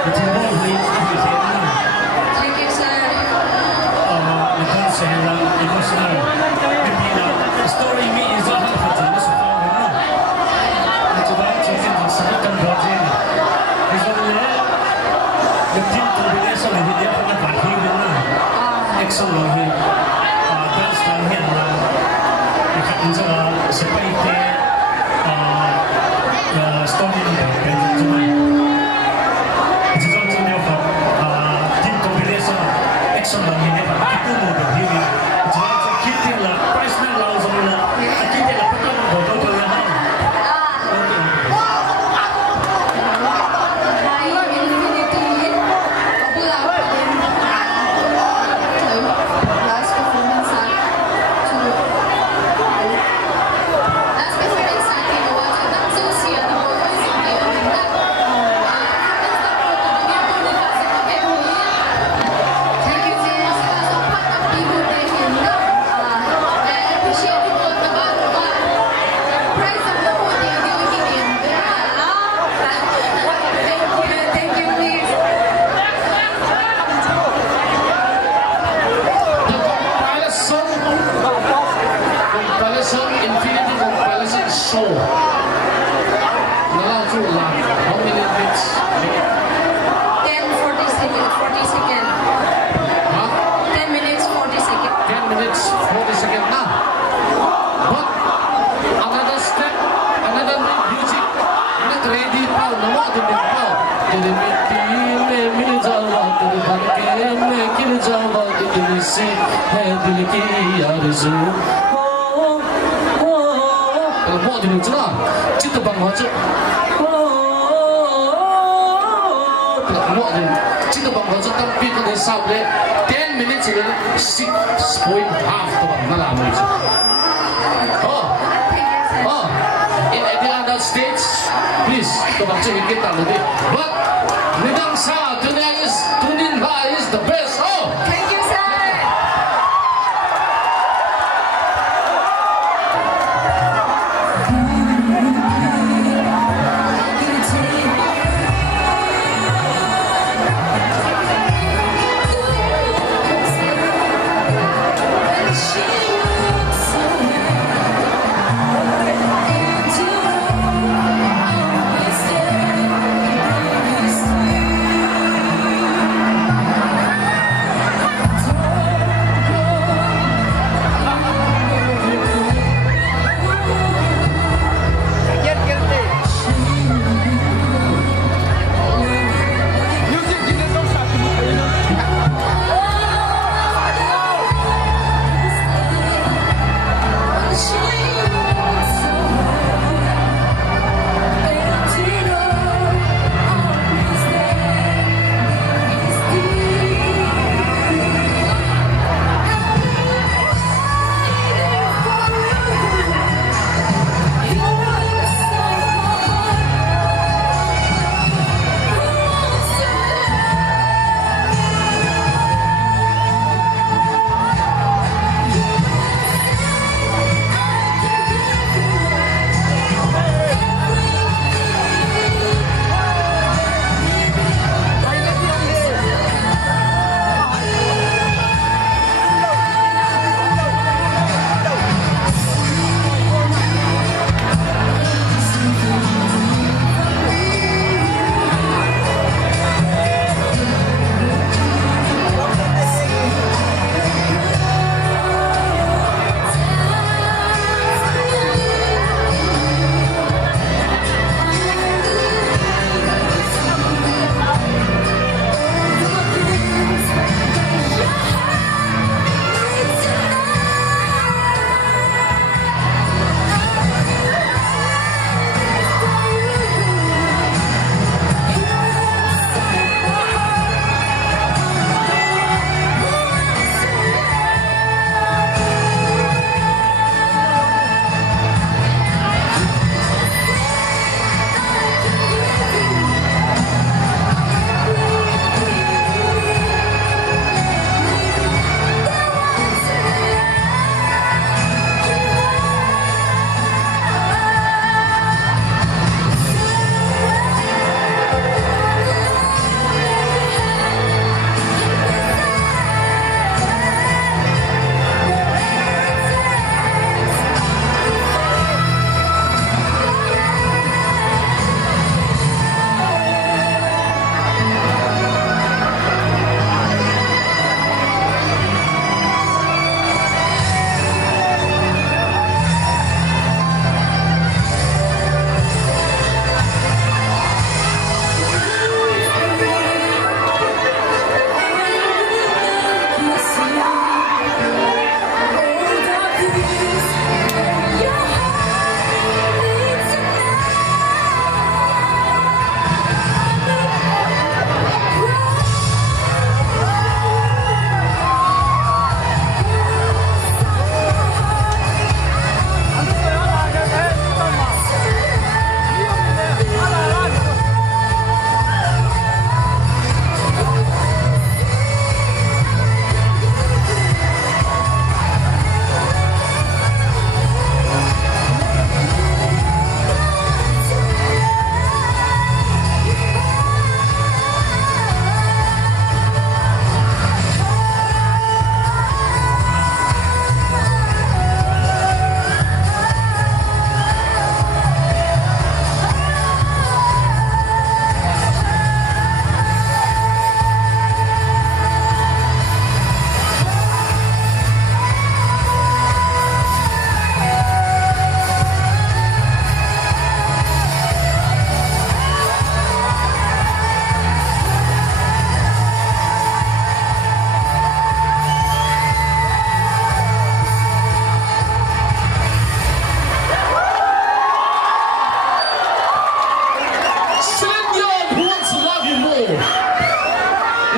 Thank you, sir. Story me is a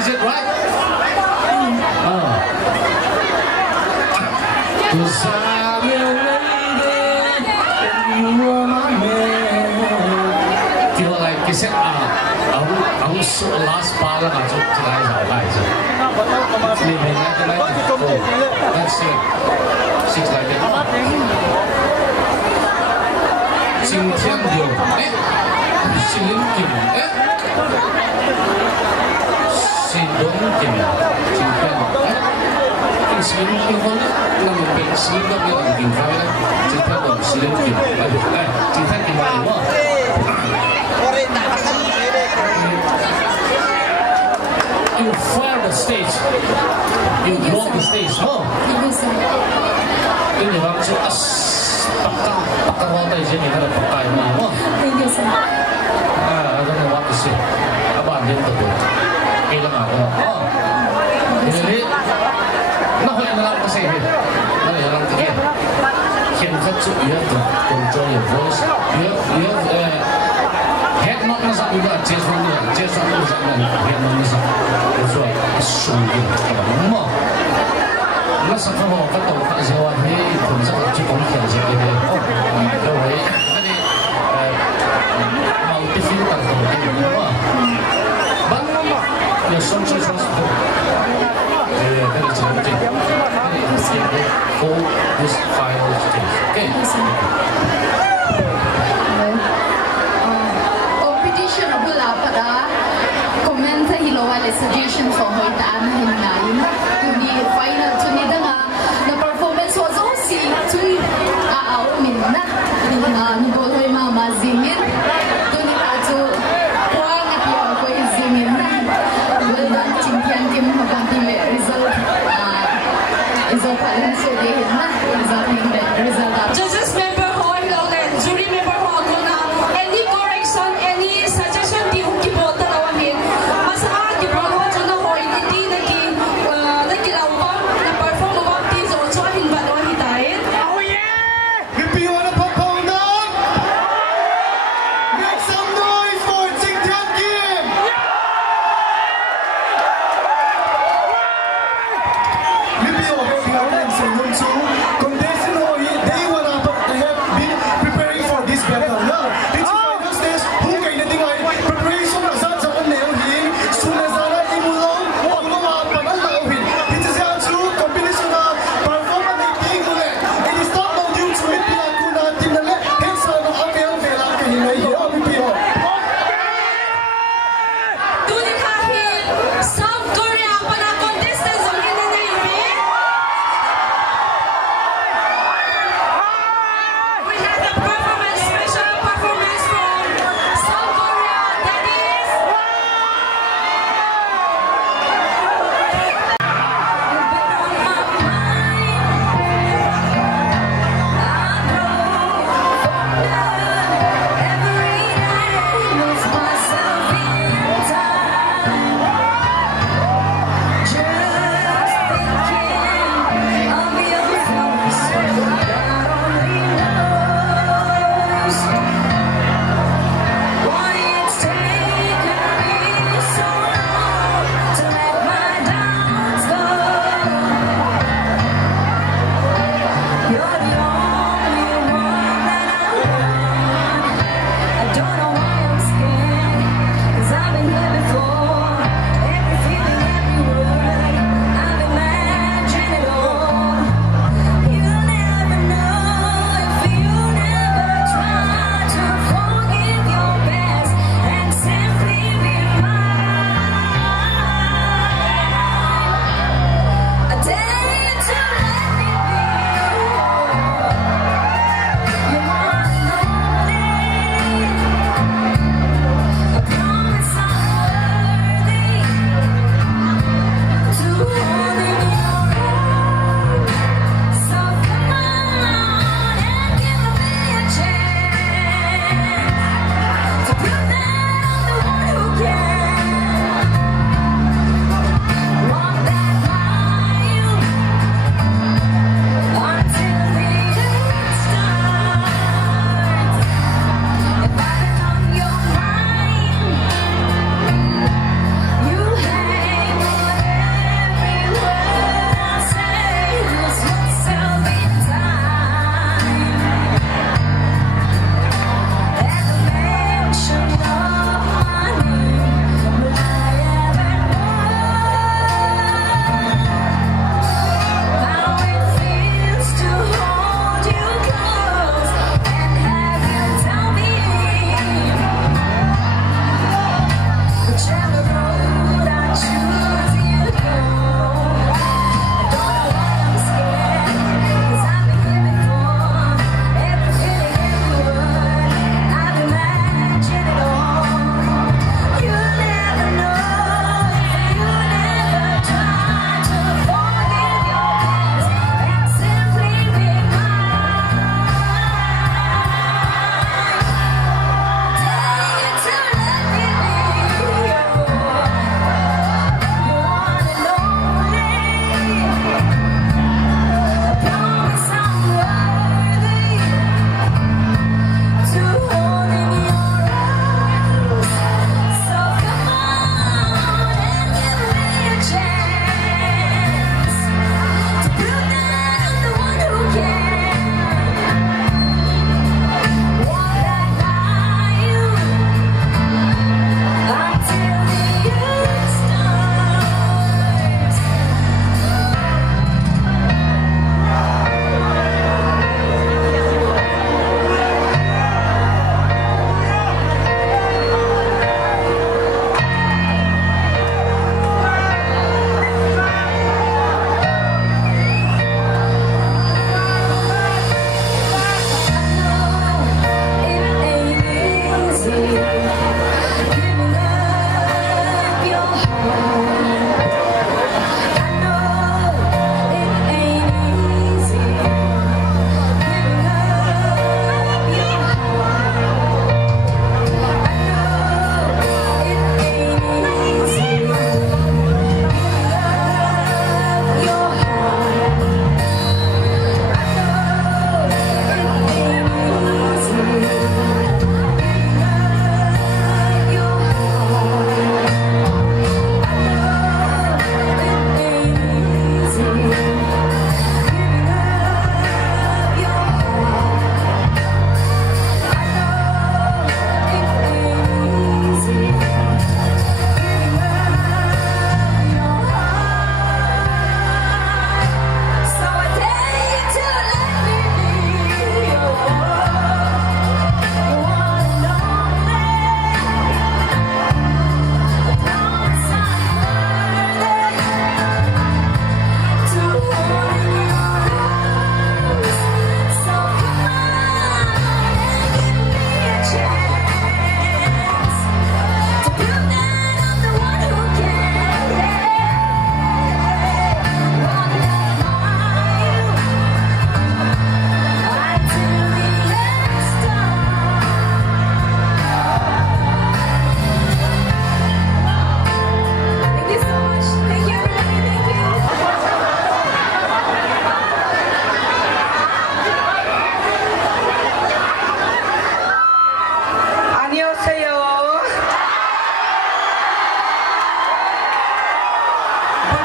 Is it right? Cause I'm your lady and you are my man. Feel like I said, I'm so last part of today's our lives. Living like the night before. Let's see. Six like that. Chingthiankim Suantak You fire the stage. You block the stage. Oh. Ini langsung pakar wata di sini ada pakai mana? I don't know what to say. Apa anda yang tahu? Hilang apa? Oh. Jadi, nak yang dalam kasih ni, nak yang dalam tiga. Can cut you have to control your voice. You have head not nasa juga, chest one nasa head not nasa. So, sungguh apa? Nasa kau kata kau jawab ni, pun saya cukup mungkin jadi ni. Oh, kau ni, jadi mau tifin tak kau ni, but your song is possible. That is something. Hold this file stage. Okay. Competition abu pada comment hilawa le suggestion for hoitaan hinnain tuni final tuni danga na performance was also tuni minna nubo hoi mama zingin tuni atu kuang ati ko zingin well done Chingthiankim result paling so deh na result Judges member ho, jury member ho, any correction, any suggestion di ukipot tawahin. Masaha di ho jana ho hindi nagkilawang na perform mo ang teams o chohin ba no hitain? Mipi, you wanna pop on down? Make some noise for Chingthiankim! Mipi, okay, Hoingaineng Singum Chu. Contestant ho, they wanna they have been preparing for this battle. Now, it's final stage. Hoingaineng preparation of such a leovin. Sunga imulong, umta leovin. It is a true combination of performance and kin-gon. It is not no due to it. Team na le, hence ang akel vela Kimneivah Mipi ho. Tuni kahit South Korea pa na contestants ang ananei. We have a performance, special performance from South Korea. That is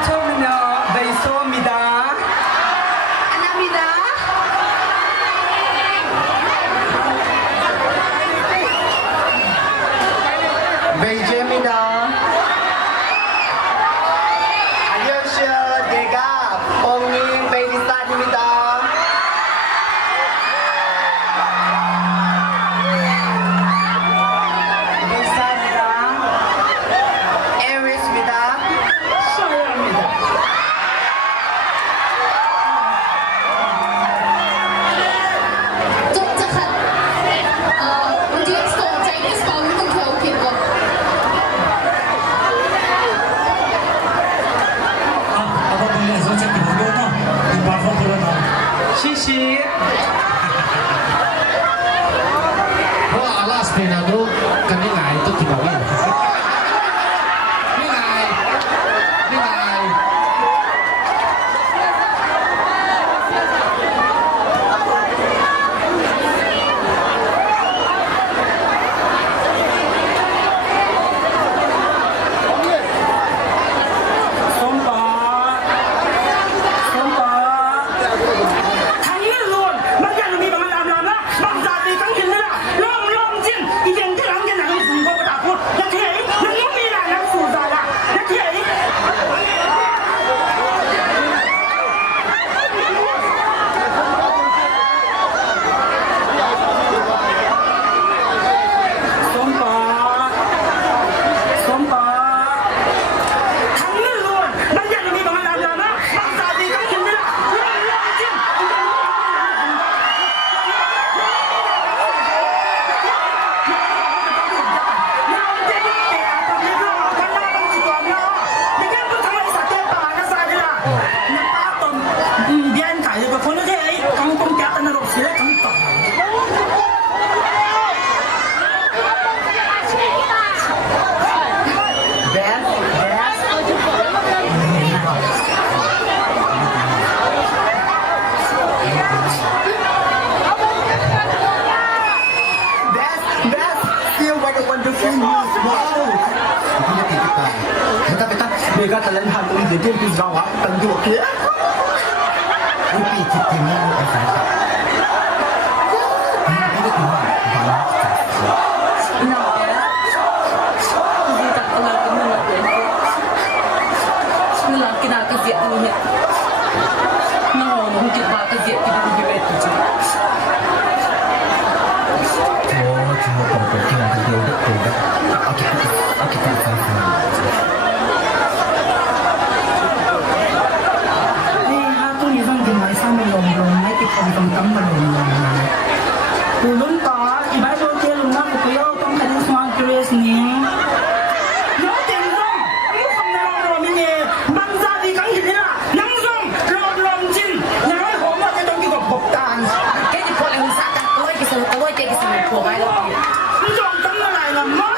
처음은요 베이소입니다. 안녕합니다. 베이제입니다. 안녕하세요. 내가 뽕님 베이비스타입니다. 베이스타입니다. 에리스입니다. 샤이입니다. Chúc chắc hẳn Would you install Chinese power to Haokip? Ako pala sa Chingthiankim na. Ibabaw ko na. 시시. alas penado kanina ito kibawin. Nilay. Mereka telah hantar di Tuibong Peace Ground tentu okey. Mipi kitetna asanga. Mipi kitetna bala. Ulun ta ibai so ke luna ko yo tong kan swang curious ni yo tenjong mu kham na ro mi ne bang za di kang hi na nang jong rom jin na ho ma ke dong ki ko bok tan ke di ko le hu sa ta ko ki so ko te ki so ko bai lo ki jong tang na lai la ma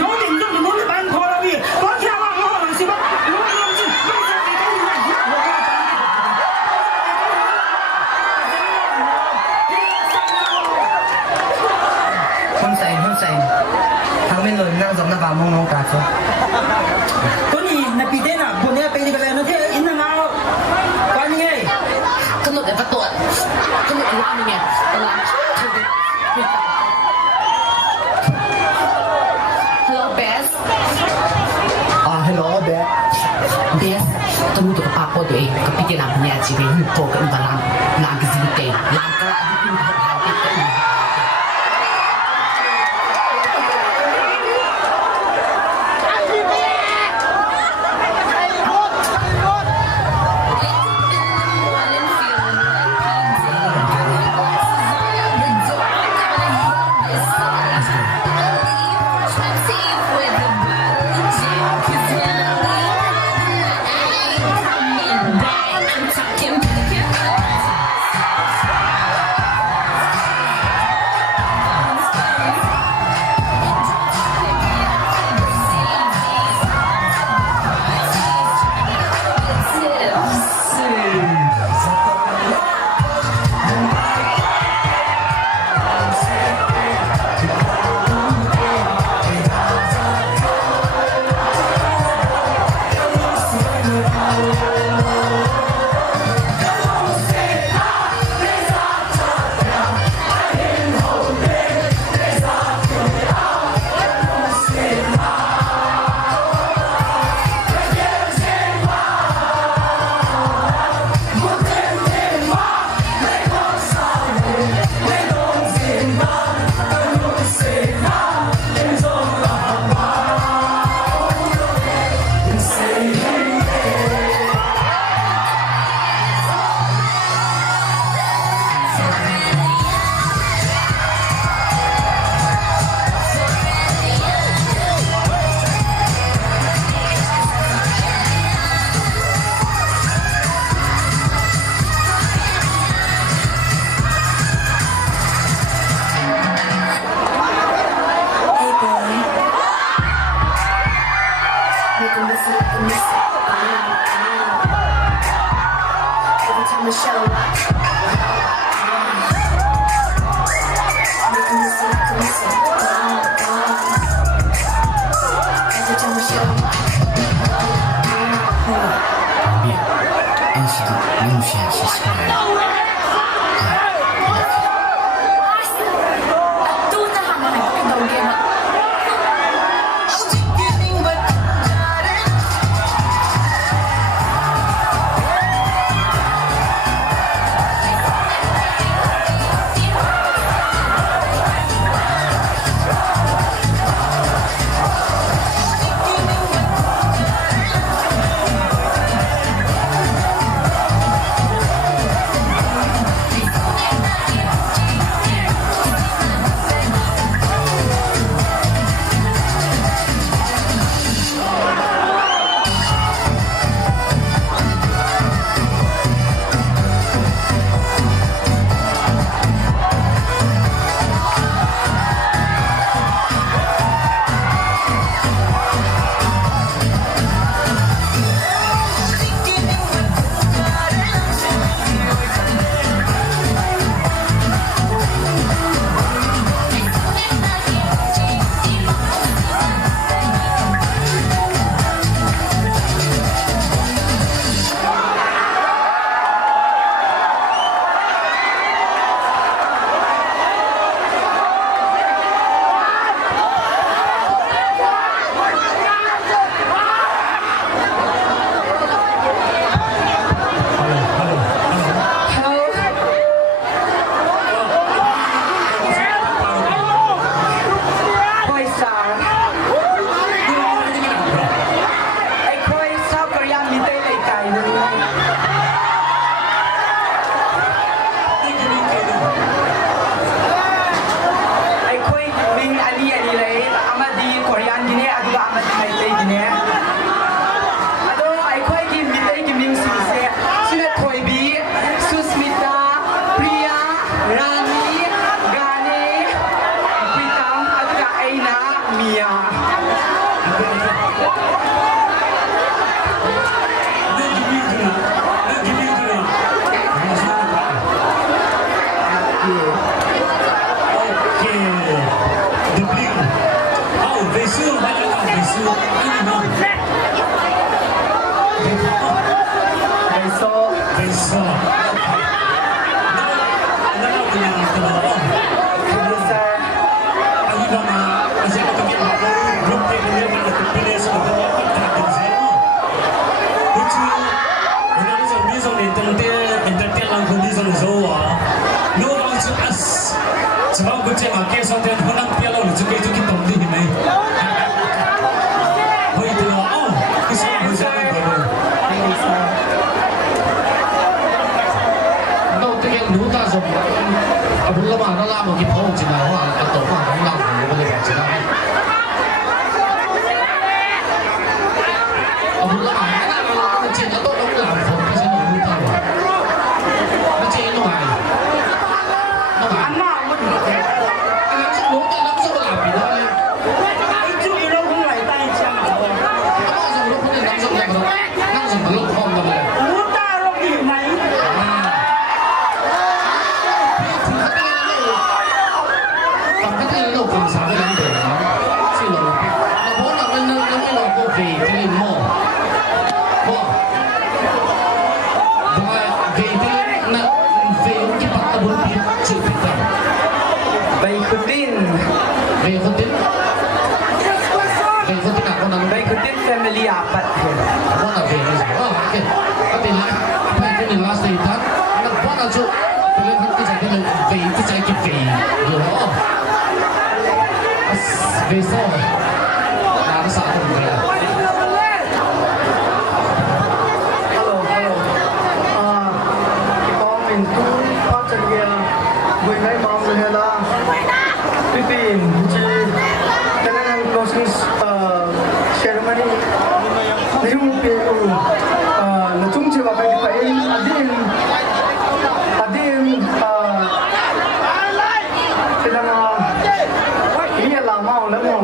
yo tenjong mu ni ban ko lo wi ko kya wa ho ma si ba rom jin bang za di kang hi na Hussein. Thangminchon nang zom na ba mong mong kaso. Tony, napide na. Bunya pwede ka lang natin. Ina nga. Kani nga eh. Kanot ay patuan. Kanot ay ano nga. Alam. Hello, Beth. Hello, Beth. Beth, tunggu tu apa tu eh. Kepikir nak punya ciri hukum ke dalam lagi sedikit. Langkah itu hati ke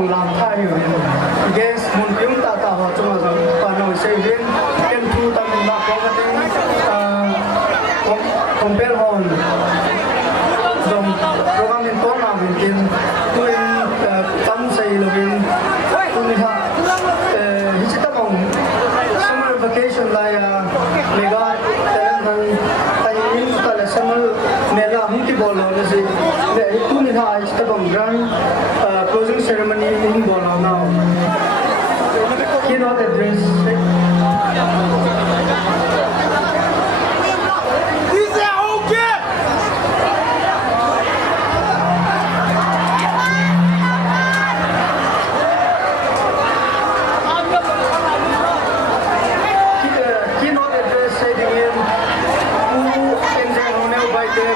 Lam celebration lai mega talan han ai in kala samal mela hum ki bol na si le tu ni ha Tuibong grand closing ceremony in bol now keynote address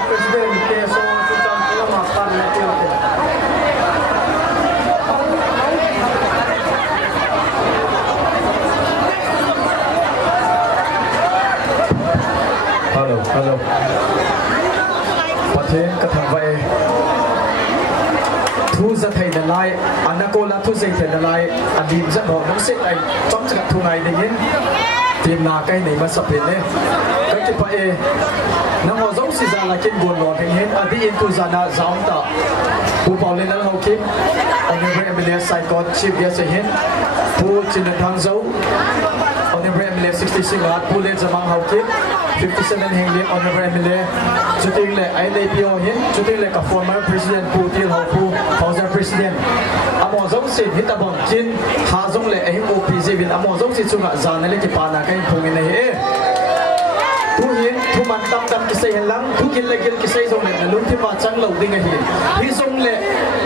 President KSO Hello. Pate kathawai. Thu za thai na lai, anakola thu zai thai na lai, adim za bo nang sit ai chom cha thu ngai dingin. Tim na kai nei ma sapin ne. Kai ki pa e nang ho zong si za la kin gon lo theng hen adi in tu za na zaung ta. Pu Letminlal Haokip, Honorable MLA Saikot Chief Guest hen. Pu Chingthiankim Suantak, Honorable MLA 66 Lat Pu Let Zamang Haokip. 57 Hengli Honorable MLA Chuting le ai le pio hin chuting le ka former president pu TL Haopu Haokip president amo zong sin hitabong kin ha zong le ai OPZ bin amo zong si chunga zan le ki pana kai phungin nei e tu hin tu man tam ki sei lang tu kin le gil ki sei zong le lung thi ma chang lo ding a hi hi zong le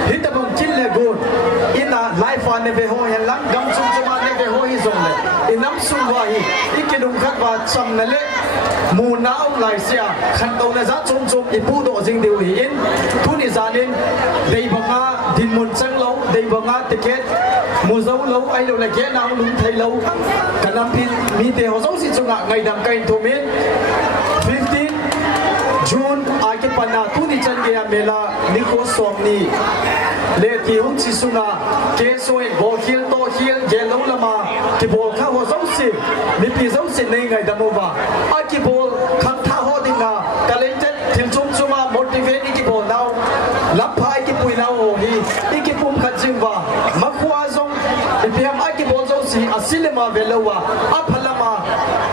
hitabong kin le gun ina life on ne ve ho hen lang gam chung chuma ne ve ho hi zong le inam sung wa hi ikidum khat wa cham na le mu na ông lại xia khăn tàu là giá trông trông ít bu độ dinh điều hiến thu ni zanin đầy bằng nga din mun sang lâu đầy bằng nga ticket mu dấu lâu ai đâu là ghé nào đúng thấy lâu cả năm pin mi tê họ giống gì chung ngạ ngày đằng cây thu miến 15 June ai cái pana thu ni chân kia mela ni ko som ni le ti hung chi sunga KSO bo hiel to hiel ge lâu lama ki bo kha ho giống gì mi pi giống gì nei ngày đam ba ai ki bo khang tha ho ding na talented thil chung chuma motivate ki bo now lap phai ki pui now ho hi ki pum khat jing wa ma khwa zong pi ham ai ki bo zo si asilema velawa a phalama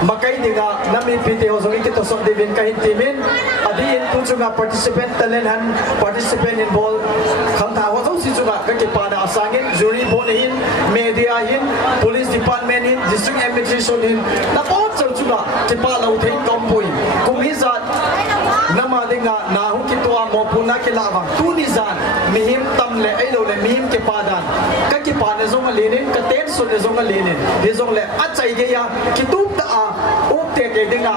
makai dinga nami pite ho zong ki to som devin ka hin timin adi in tu chunga participant talent han participant involved khang tha ho zo si chunga ka ki pa na asangin jury bon hin media hin police department hin district administration hin na ko chunga ki pa lo thei kom pui kum hi zat nama dinga na hu ki to mo puna ki lawa tu ni zan mihim tam le ai lo le mihim ki pa dan ka ki pa na zong le nin ka ten so le zong le nin he zong le a chai ge ya ki tu ta a ok te ke dinga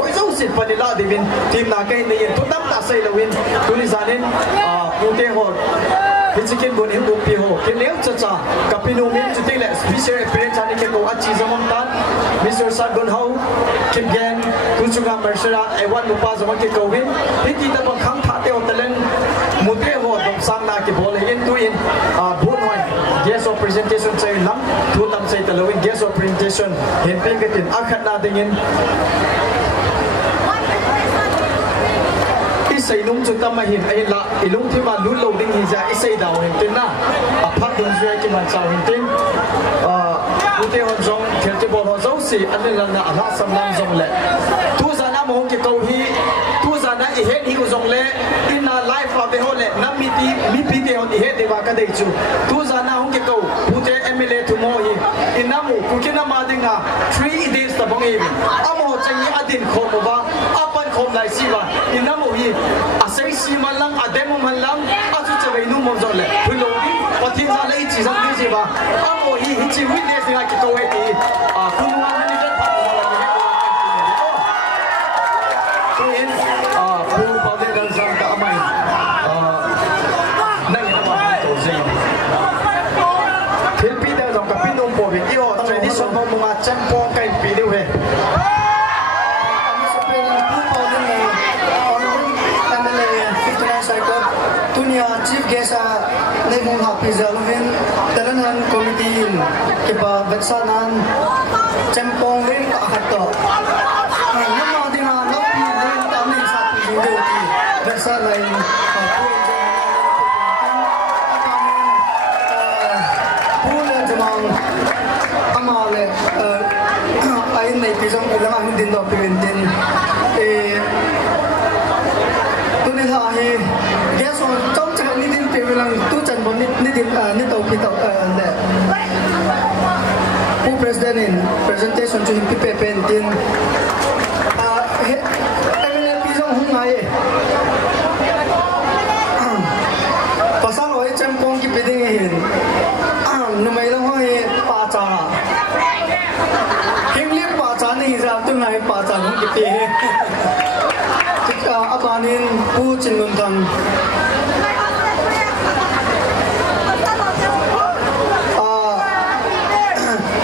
koi zo sit pa ni la divin tim na kai nei tu dam ta sai lo win tu ni zanin pu te ho Chicken bun hin upi ho keleu chacha kapinu min chuting le special appearance ani ke ko achi zamam tan Mr. Sangboi Zou Kim Gang kunchunga marsara ewan lupa zaman ke kowin hiti ta bang khang tha te hotelan mute ho dom sang na ke bol in tu in bun hoi guest of presentation chai lam tu tam chai talawin guest of presentation hin ping ke tin akhat na dingin say nung chu tam hin ai la ilung thi ma lu lo ding hi ja isai daw hin tin na a phak dun jai ki man chaw hin tin ute hon jong thel ti bol ho zo si an le lang na ala sam lang jong le tu za na mo ki ko hi tu za na i he hi ko jong le in na life of the whole na mi pi te hon i he de wa ka dei chu tu za na hong ki ko ute MLA tu mo hi in na mu ku ki na ma dinga 3 days ta bang even amo chang adin kho mo ba apan khom lai si ba in na mo hi asai si man lang adem man lang achu chawai nu mo zo le pulo di pathim za lai chi sang di si ba amo hi chi witness nga ki ko ti ku nu ma ni jan pha mo la ni ko in pu ba de dan sang ta amai nai na ma to zai thil pi da jong ka pin nom po vi ti ho tradition mo ma cham po kai pi de he Chief guest Letminlal Touthang leovin talan committee ke ba baksanan champong ring ka khato nama dinga no pi ring ta ni sa pi de ti baksanai pula jamang amale ai in nei pi jong ila ma din do pimentin tu ni ha hi ge so chom cha ni din pe lang tu chan bon ni din ni to pi to le pu president in presentation to him pi pe pen tin MLA pi jong hung ai pasal oi chem kong ki pe ding hin nu mai lang hoi pa cha ngay pa cha nung kipi tika abanin pu Chingthiankim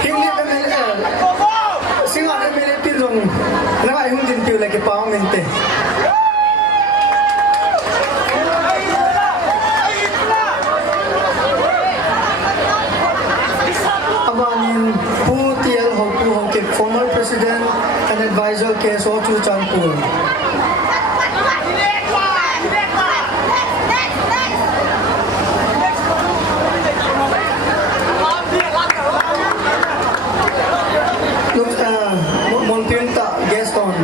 hingli MLA singa MLA pinjong ngai hung din piu lagi pa mente abanin pu TL Haopu Haokip former president and advisor KSO CCpur. Look, Montinta guest on.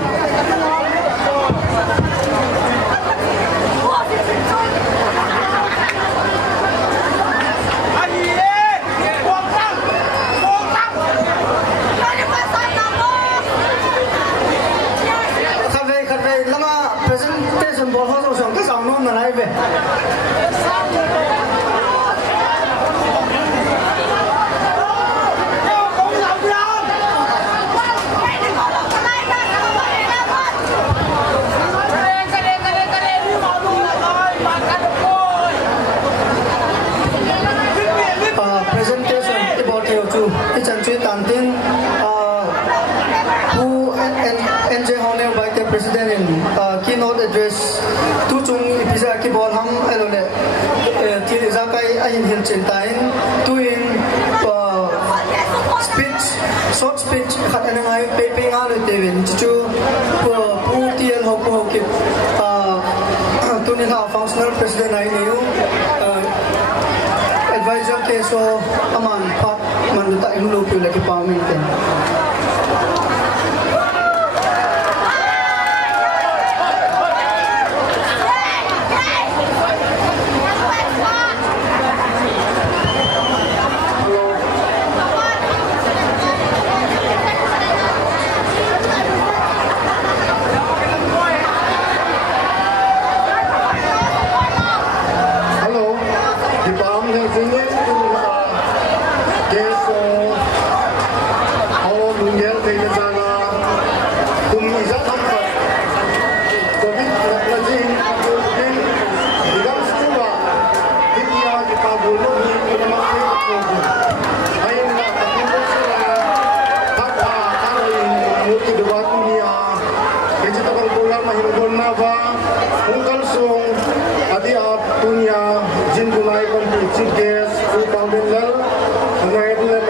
Presentation bol ho so cái dòng nôm là này về presentation about you too it's a treat and then who and Hoingaineng Vice President in keynote address tu chung ipisa ki bol ham elone ti za kai ahin hin chintain tu in speech short speech khat ananei pe nga le tevin chu pu TL Haopu Haokip tu ni ha functional president ai niu advisor KSO aman pat man ta inglu pu le ki pa min ten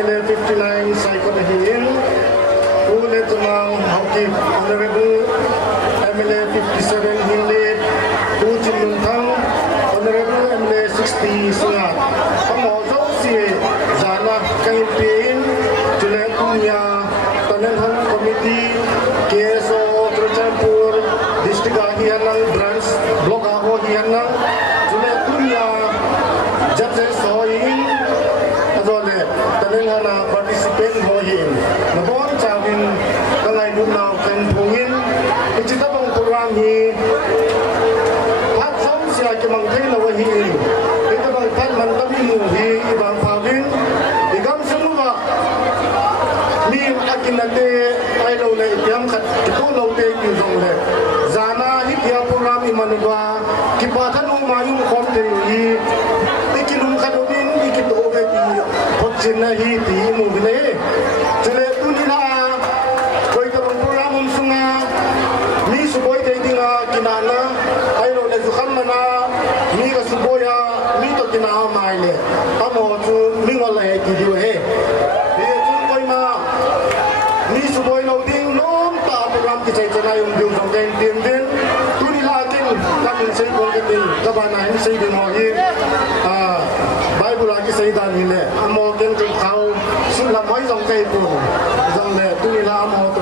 MLA 59 Sangboi Zou, Letminlal Touthang, Honorable MLA 57 Hinglet, Chingthiankim, Honorable MLA 60 Sunga, Hoingaineng si Zana campaign, Chuleh Hon'ble Committee, KSO CCpur, District Hoingaineng branch, Block Hoingaineng, Chuleh judges Hoin, azole Tenenghana participant Hoin, nabon chawin kalay dunaw kan pungin, ichitabong program ni pat som siya kimangkay lawahin, itabang pat mantabi muhi ibang pawin, igam sunuma ni akinate ay law na ipiyam kat kitulaw te yung le, zana hikya program imanuba, kipatan umayong konten yi, ikinum kadobin ikitobe ti pagsinna hi ti mubine, Chuleh tunila koy tabang program sunga mi suboy tay dinga kinana ay lo lezukan mana mi ka suboya mi to kinaha maile amo chu mingwala he ki diu he ye chu koy ma mi suboy lo ding nom ta program ki chay chana yung diu jong den din din tunila tin kamin say ko ke tin kabana hin say din ho hi Bible aki say dan hile amo ken kau sun la mai jong kai pu jong le tunila amo to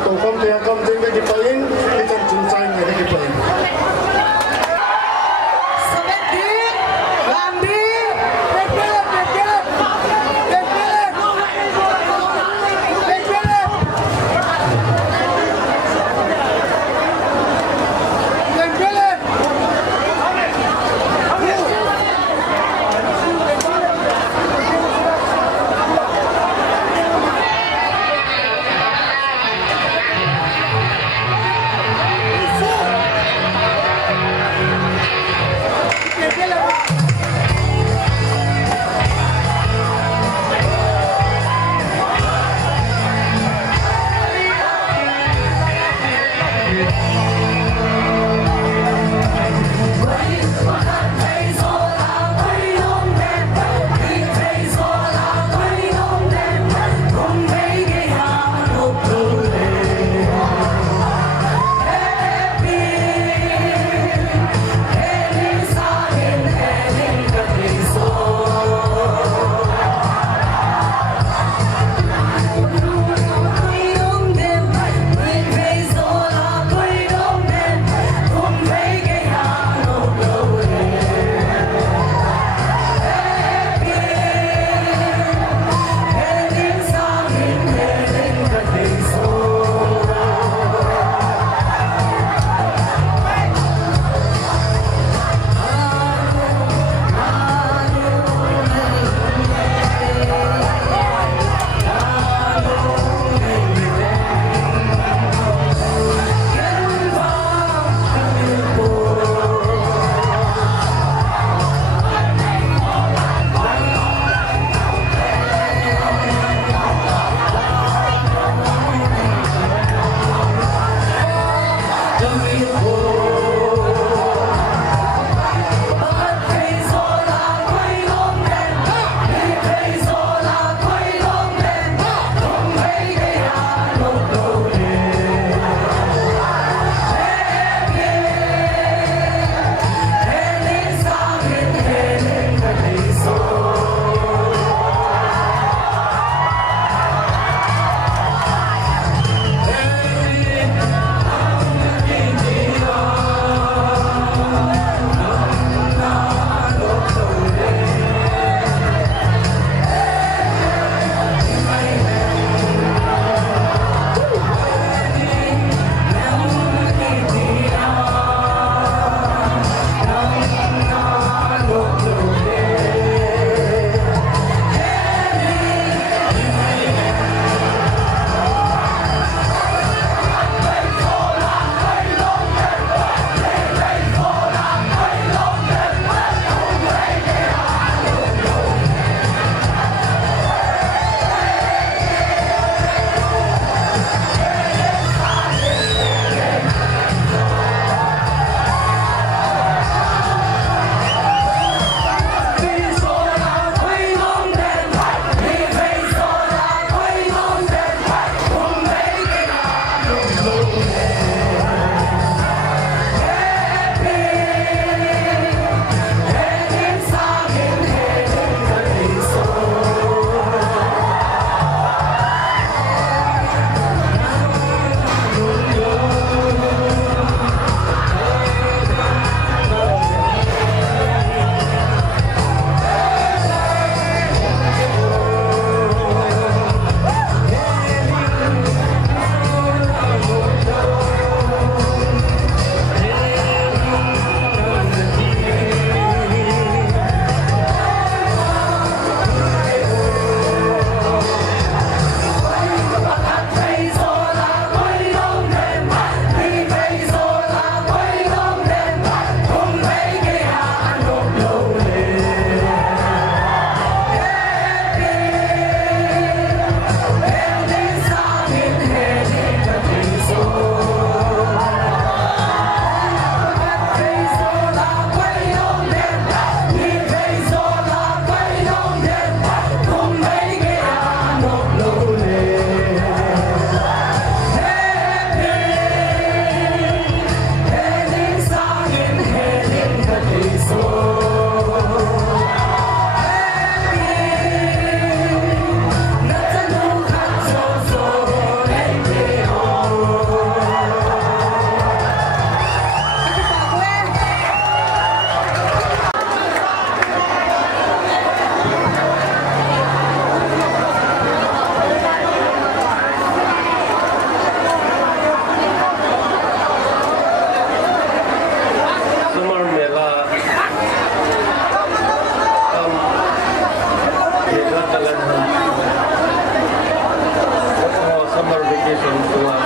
son sunga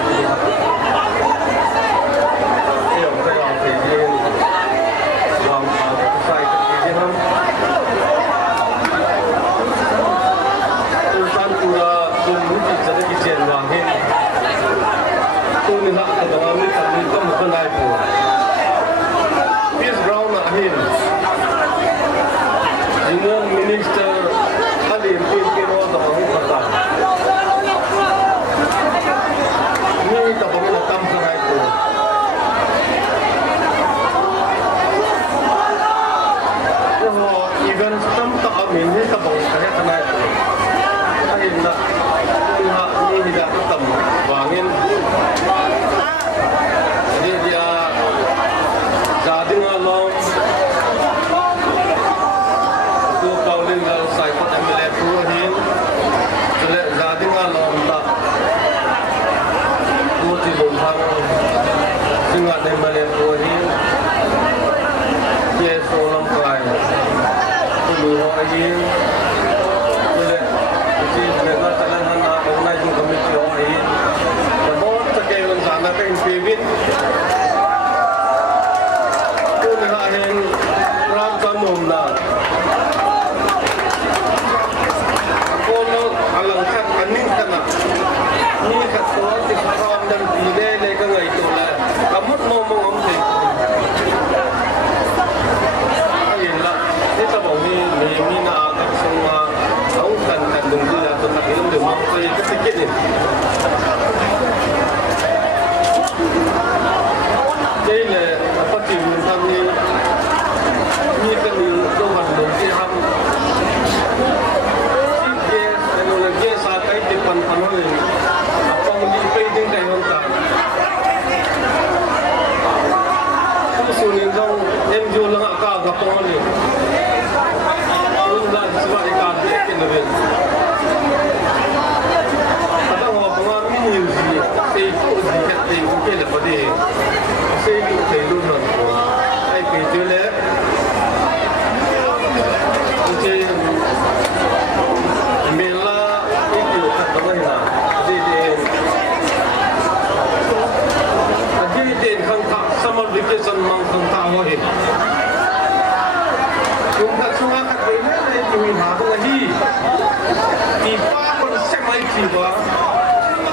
iyo cái lòng thì lòng sai cái ham san pura kun muti jadi kijen wangin kun hak agama mi kami ko mukanai pu Peace Ground ahin dengan minister Ali Kiro Tabangi Kata ini Tabangi Nakam Sarai pu event tamtah amin ini Tabangi Kaya Tanai pu ahin nak hak ini tidak tetap wangin jadi dia jadi ngalong tu kauling kalau saya pun MLA tuhin Chuleh jadi ngalong tak tu Tuibong singa MLA tuhin KSO tu Hoingaineng Chuleh mereka telah organize committee Hoingaineng बहुत सकेलन जाना का इंपेविन तो निहाइन राम हopdohna कोनो अलंकार cunning करना ni kato ti from dan dile le ka ngai to la amut mo mo om te ayin la ni ta bo mi na ka sunga au kan dung dia to ta ilum de mo ko ka tikit ni Chile apa ti tham ni kan ni to ban do ti ham ke teknologi sa kai ti pan panoi apa ni pe ding dai hon ta sunin dong NGO lang ka ga pon ni un la swa de ka ti ke no ben ada ho ba mi ni ji te ko ji ke te ke le pa de se ni te lu no ai pe je le je mela itu kata mana jadi den khang tha summer vacation mang khang tha ho hin chúng ta sunga ka pe na le ni ha ko hi ti pa kon se mai ti ba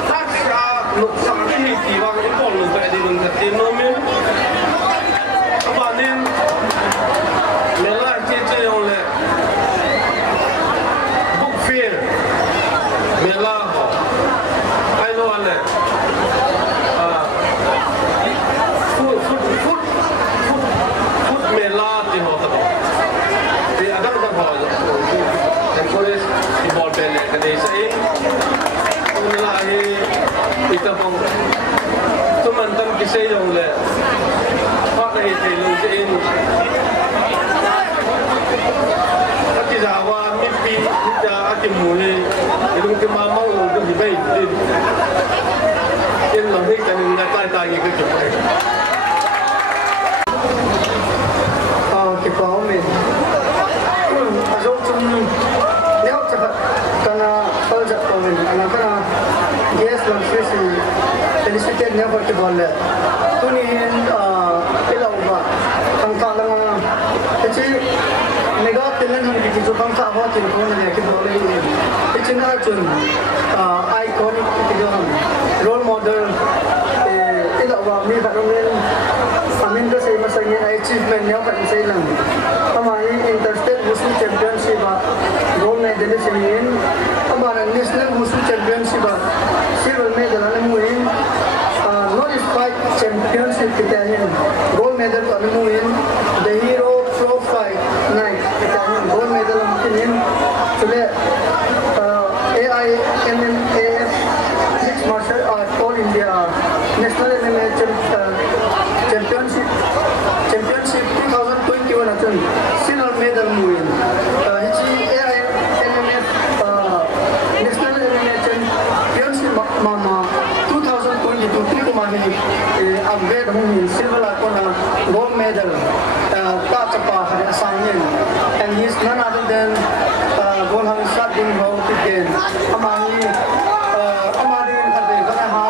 ta sha no sa ni ti ba ni ko lu ka di rung ka ti no me ba nen mela che on le book fair mela ai lo ale food mela ti ho ta ti ada ta ho dan college di bol bele ka de sai mela hi ita pong tuman tam ki sai yong le pa dai te lu in Ati Jawa mipi kita ati muli ilung ke mama untuk dibai din in lang hi kan na tai ke chupai ke pau me ajo chun leo cha kana pal ja pau me ana kana yes lang sisi felicitate ne ba ke bolle tuni hin ilawa tang ta lang che mega tenen hum ki jo tang ta ho tin ko ne ke bolle ni china chun iconic ki jo hum role model ilawa mi ba ron amin ko sa masang achievement niya pa sa ilang amai interstate wushu championship gold medalist in amara national wushu championship silver medal alamuin Nordic fight championship Italian gold medal alamuin the hero pro fight night Italian gold medal alamuin Chuleh AIMMAF mixed martial art all India national MMA championship 2021 atun silver medal muin hichi AIMMF national MMA championship mama 2022 tiko mani upgrade humi silver akona gold medal ta chapa hare asangin and he is none other than gold hang shot ding ho tiken amani amari hade kana ha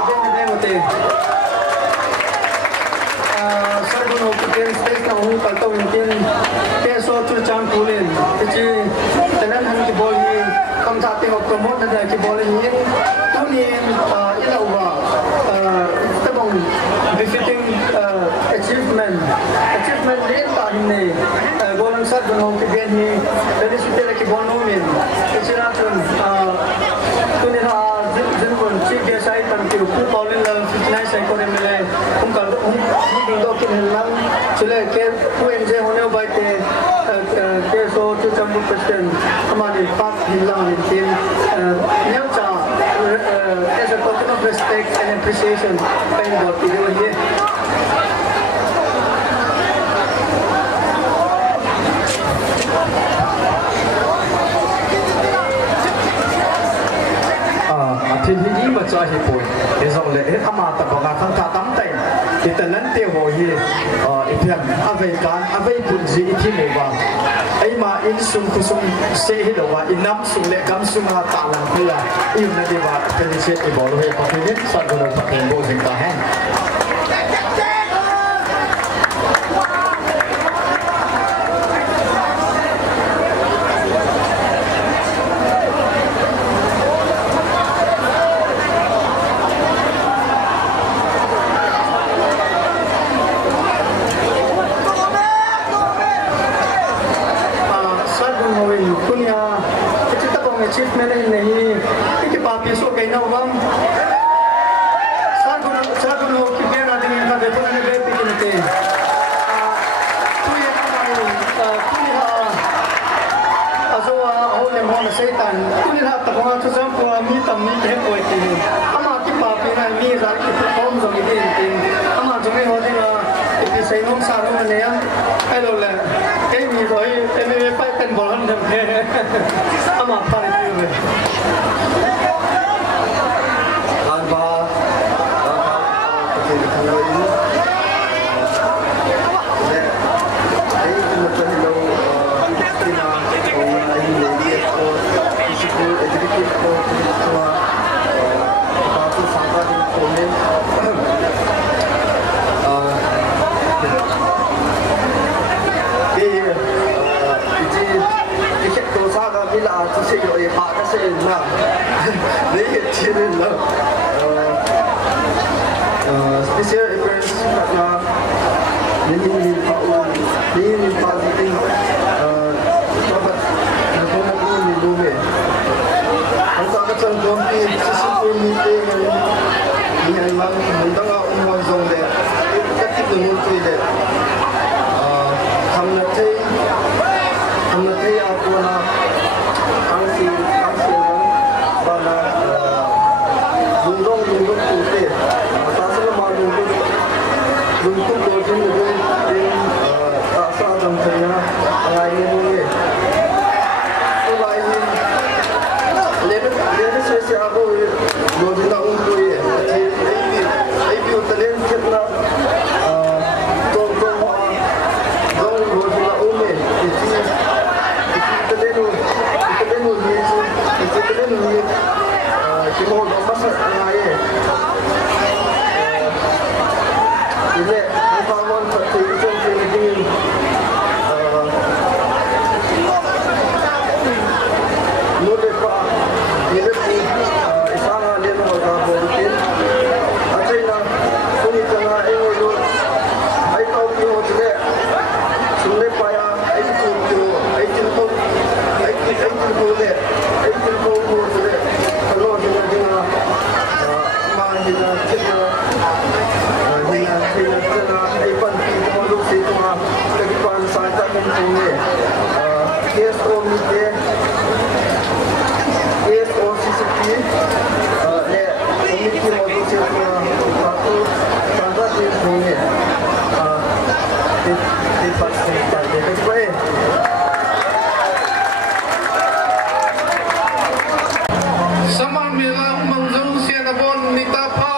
ada kiboleh ini tu ni ila uba tabong befitting achievement dia tak ini golong sat golong kebian ni dari sudah lagi bonomin kecil tu ni jenpun chief guest saya tampil ku Pauline dalam fitness saya kau MLA kalau tinggal kinlang Chuleh ke UNJ hono baik KSO CCpur president हमारे पास हिंदुओं ने team न्याचा as a token of respect and appreciation कहीं बहुत चीजें हुई हैทีนี้มาจ่ายปุ่นเดี๋ยวส่งเลยถ้ามาแต่บอกการทำตั้งแต่ที่ตอนนั้นเที่ยวหัวยี่อีเพียงอเวกันอเวปุ่นจีที่หมู่บ้านไอ้มาอินซุ่มคุซุ่มเสียหิดว่าอินน้ำซุ่มเล็กกำซุ่มมาตาลังเพื่ออินนั่นดีว่าเป็นเสียอีบอลเลยพอทีนี้สัตว์ก็เลยเป็นโบสิงตาแห้งachievement नहीं कि पापी सो कहीं ना हुआ सागुनो कि बेरा दिन का देखो मैंने बेट पे किनते तू ये हमारे तू ये अज़वा होले मोहन सैतान तू ये तब वहाँ तो सब पूरा मी है कोई थी हम आके पापी ना मी ज़ार की परफॉर्म जो भी देते हम आज में होते ना इतने सही नोम सारों में नया हेलो ले कहीं मी रोई एमए पे टेन बॉलन जब है हम आप पारे special events karena ini positif dapat berkomunikasi di luar. Untuk akan jompi CCpur meeting ini memang mendengar umum zong deh. Kita tunggu tu deh. Hamnati aku nak angsi bana lundong tu deh. Untuk coaching itu tak sah dalam saya lain ini. Selain lepas sesi aku logika untuk ini, jadi utalen kita jong logika umum utalen ni kita mau masak lain. Ini performan tertentu ini mudah pak ini asanga dia mau berbuat akhirnya kuni tengah ini lu ai tahu dia sudah sudah payah itu sudah kalau dia mahina kita KSO meeting, KSO CCpur, komiti modul satu sangat ini, dipastikan. Jadi Samar bilang mengzung siapa pun nitapa.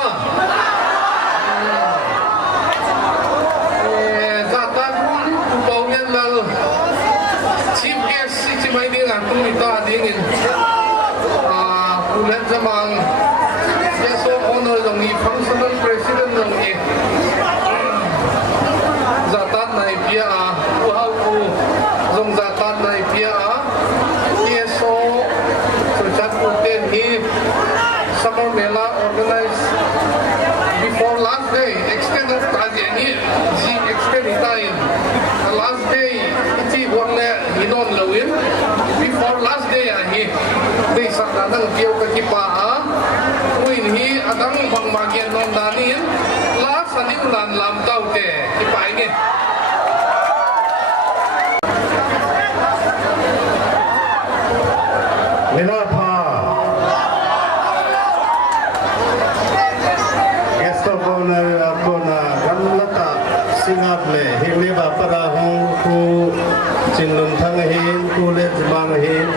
Chief guest si Chingthiankim last day extended project ni si extend time the last day iti buang le hinon leovin before last day hi day sakadang kiau ka kipa win hi adang bang bagian non danin last ani ulan lam tau te kipa ini Minapa Estobona Apona Ganlata Singable Himneva Parahong Ku Chingthiankim Chuleh TOP-10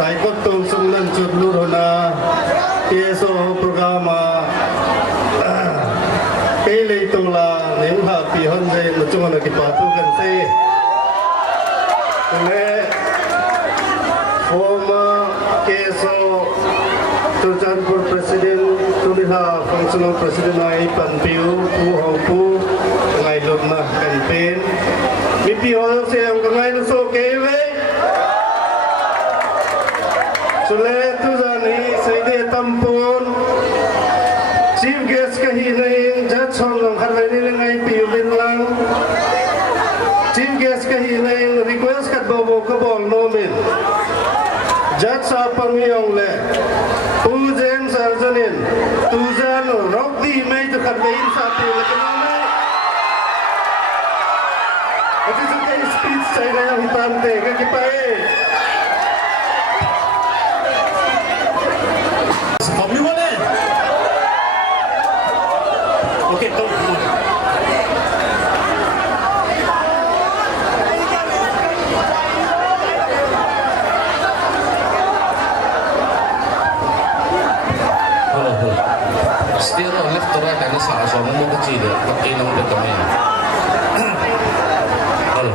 Saikot Tung Sunglan Chudlurona KSO Programa Pele Tula Nimha Pihonje Muchungana Kipatu Ganse former KSO CCpur President Chuleh Functional President ay Panpiu Pu Haopu Ngailona campaign mipi hoyo siyang kangailo so kewe Chuleh TOP-10 Saide Tampon Chief Guest Kahineng Judge Hon'ble MLA uvin lang Chief Guest Kahineng request kat bobo kabol nomin Judge sa pangyong le Pujen Sarjanin Tujan Rokdi may tukadlain sa pila kanamay at isa kayo speech sa inayang hitante kakipae Kami wala. Okay, to. Still left to right and sa so mo ko chide pakinong de kami hello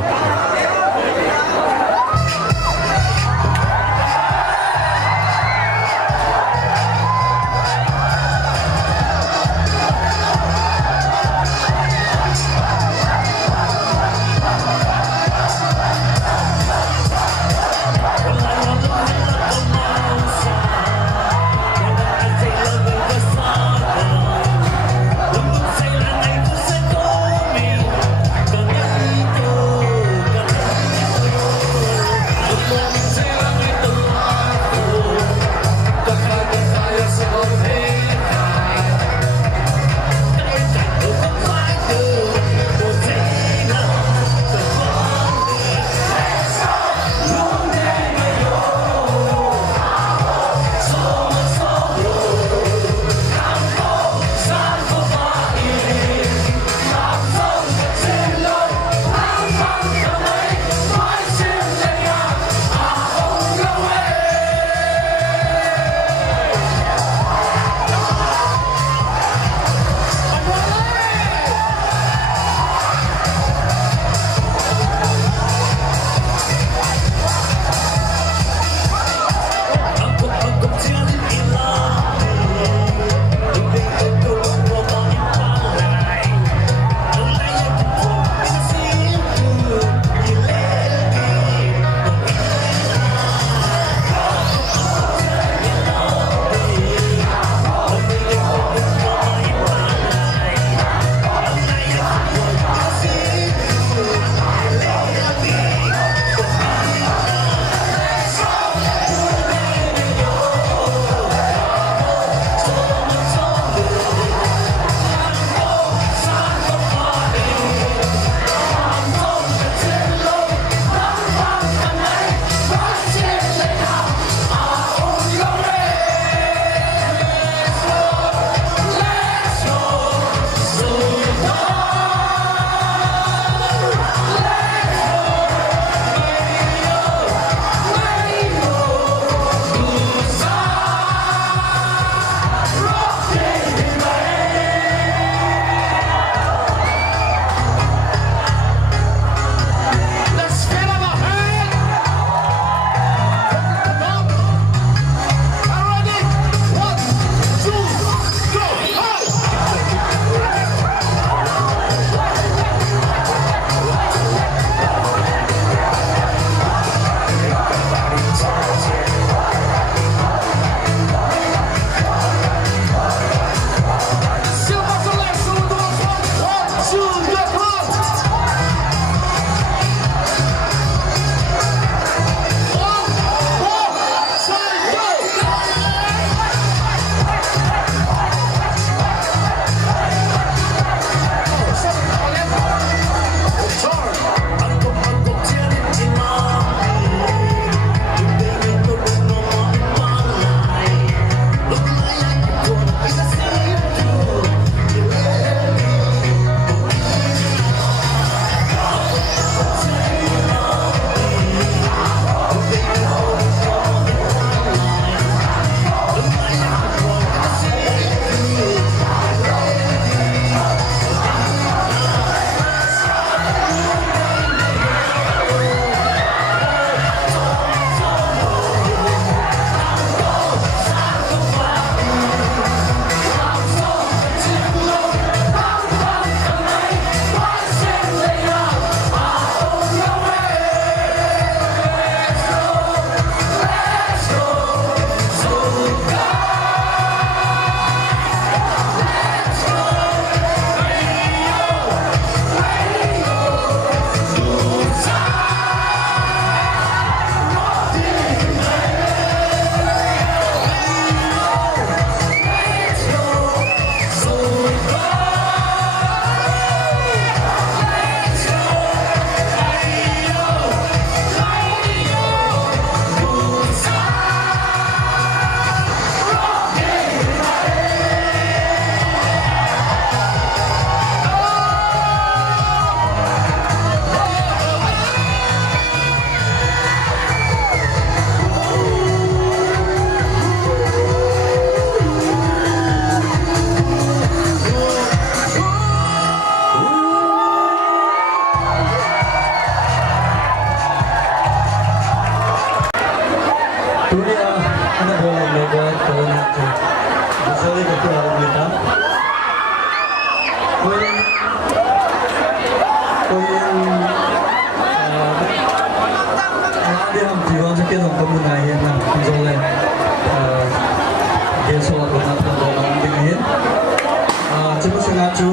Cuma sengaja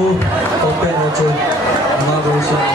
open aja, nggak berusaha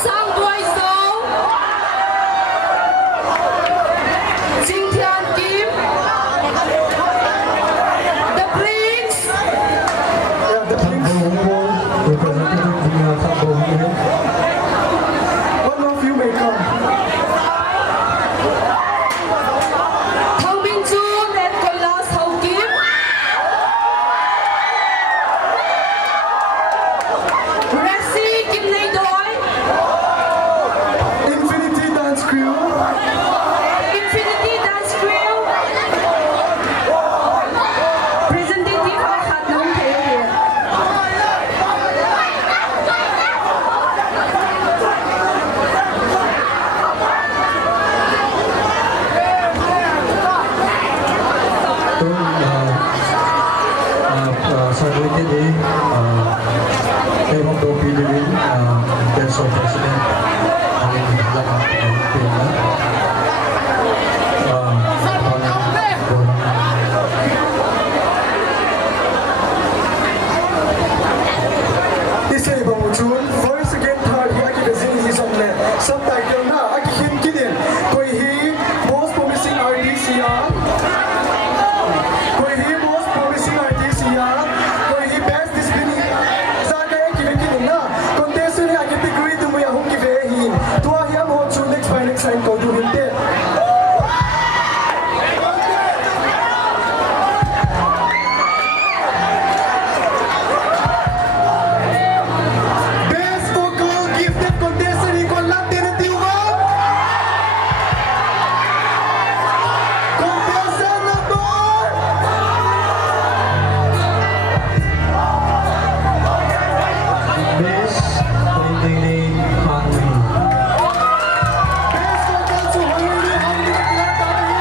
Sangboi Zou, Chingthiankim, the Prince, One of you may come. Thangminchon Haokip, Racy Kimneidoi, Infinity Dance Crew. Infinity Dance Crew, Representative of Hatnong here. Sangboi TD, TL Haopu KSO President, Tuibong Chun, voice again third hi aki bezin hi somle. Subtitle na aki him kidin. Koi hi most promising artist ya. Koi hi most promising artist ya. Koi hi best discipline. Zaga aki kidin na. Contest ni aki degree tu mo ya hum ki ve hi. Tua hi am ho chu next by next time ko du hinte. Best vocal gifted contestant hi kon lat dene tiwa. Contestant number Miss Hoingaineng Hoingaineng. best vocal to Hoingaineng ang nilakilat tayo.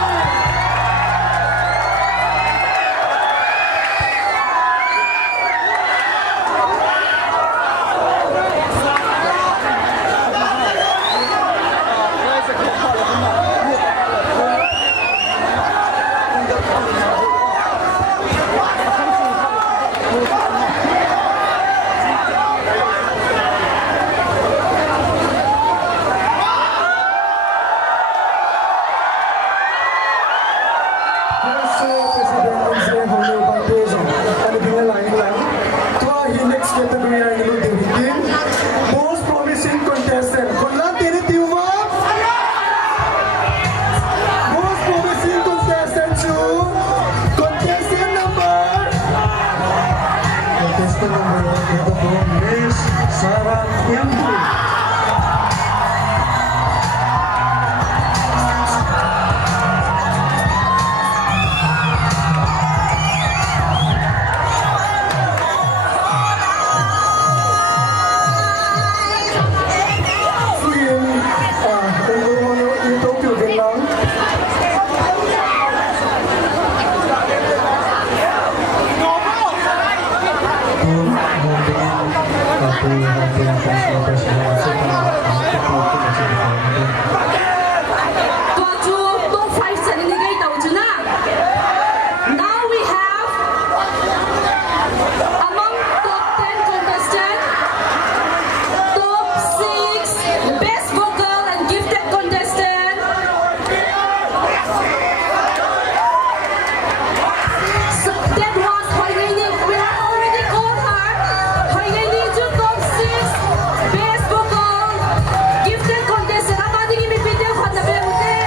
KSO President Hoingaineng Peso. Ano binalain lang? Tua hi next category ay niludin. Most promising contestant. Kon lat dene tiwa. Most promising contestant to contestant number Contestant number 1 ito po, Miss Sarah Yambu. Now we have among top 10 contestants, top 6 best vocal and gifted contestant. So that was Hoingaineng. We have already called her Hoingaineng to top 6 best vocal gifted contestant. Ang ating imipindang Hon'ble MLA.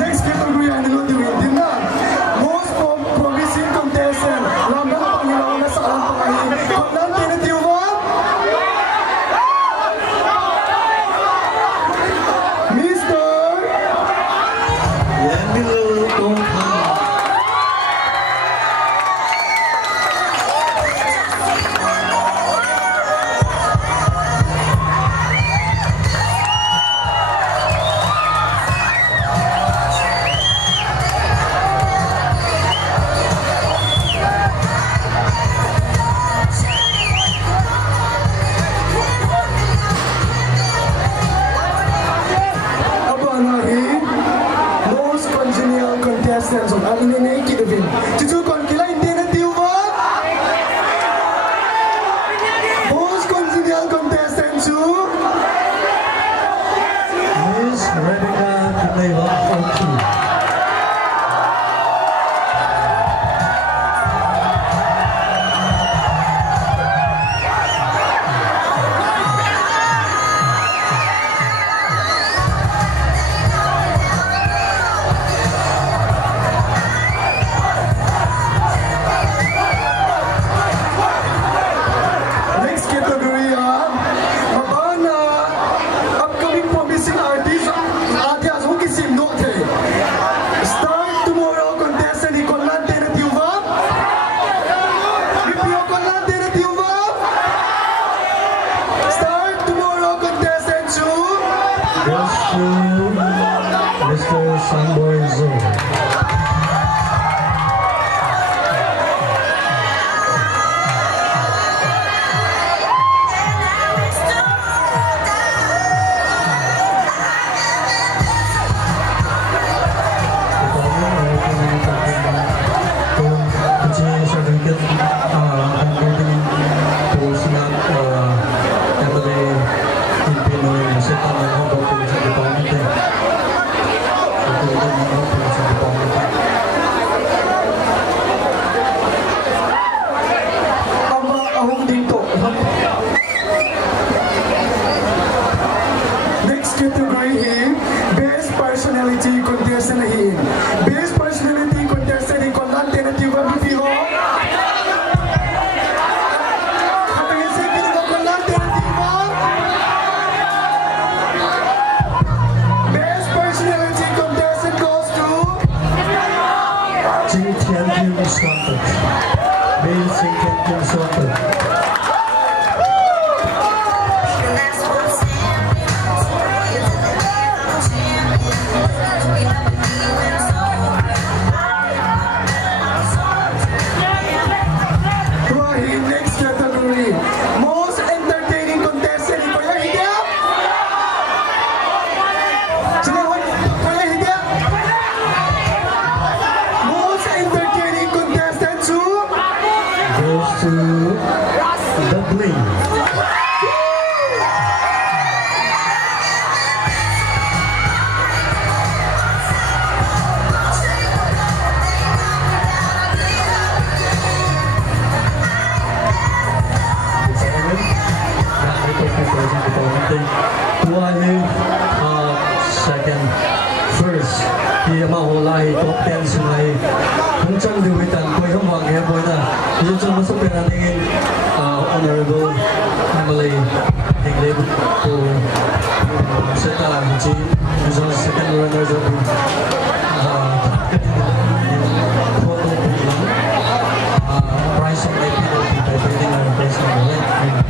Next category ay nilutiwin din na. Most promising contestant. Lambda na Panginoon na sa alang pangahin. Kailan tinatiwan? Mr. Letminlal Touthang. Abanahin. Most congenial contestants of ananei uvin. Tutukon kailan tinatiwan? Most congenial contestants who? Miss Kimneivah Haokip. Next category mabana upcoming promising artist Adias who kisim no the start tomorrow contestant ni Konlan Tenatiwa Mipio Konlan Tenatiwa start tomorrow contestant to Goes to Mr. Sangboi Zou. ahong dito. Next category here, best personality contestant here. Best personality contestant in Konlan Tenatiwa Mipio. Katangin sa ikin ng Konlan Tenatiwa. Best personality contestant goes to Chingthiankim Suantak. Miss Chingthiankim Suantak. Rahim, next category. Most entertaining contestant in Kuya Hidya. Sino ho? Kuya Hidya. Most entertaining contestant to Goes to the Bling. Second, first, di mahulai top 10 sungai Hangchang diwitan koi hamwang he boy na yun sa masuk natin honorable MLA English po seta ji yung second runner up photo price of mipi by building our personal life.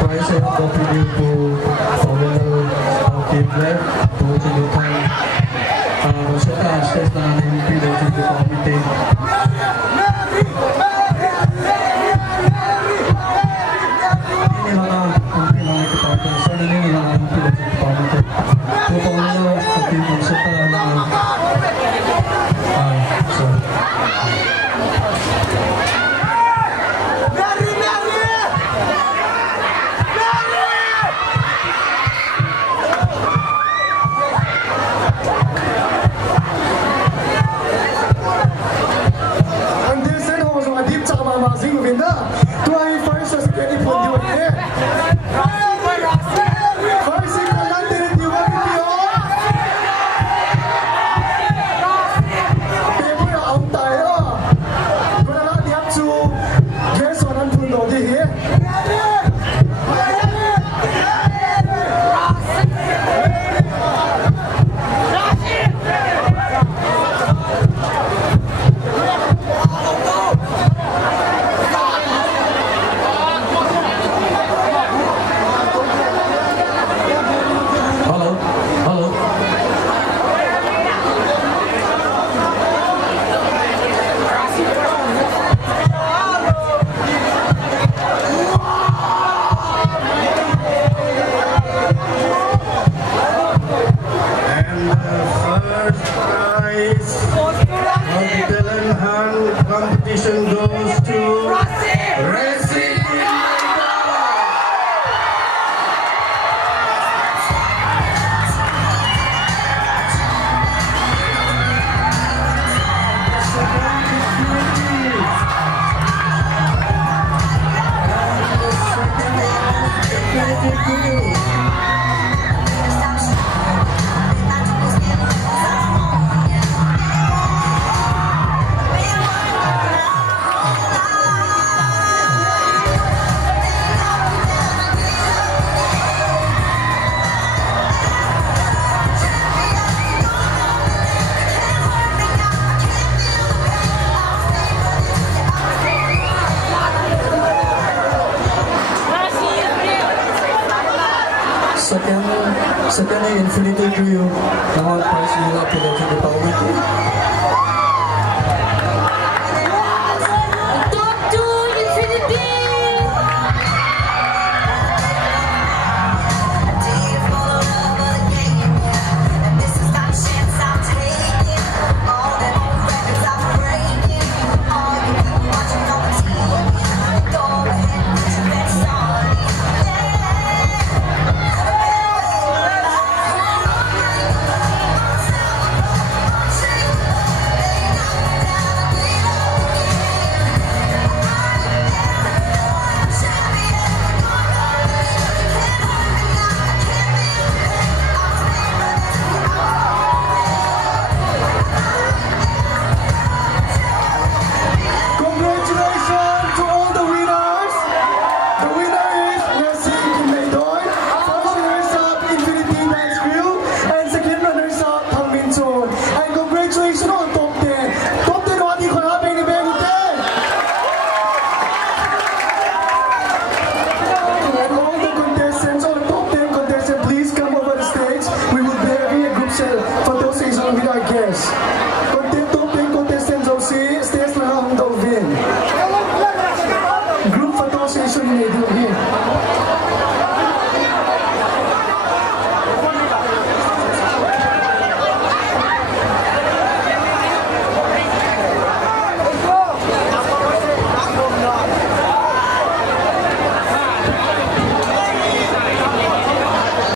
prize ay kopili po Hoingaineng Haokip po Chingthiankim Suantak stage na mipi daw sa komite. Ini mga kita sa nila mga mipi daw sa komite. Tuibong Peace Ground competition goes to Racy Second ay infinity view ng mga prize nila po sa department.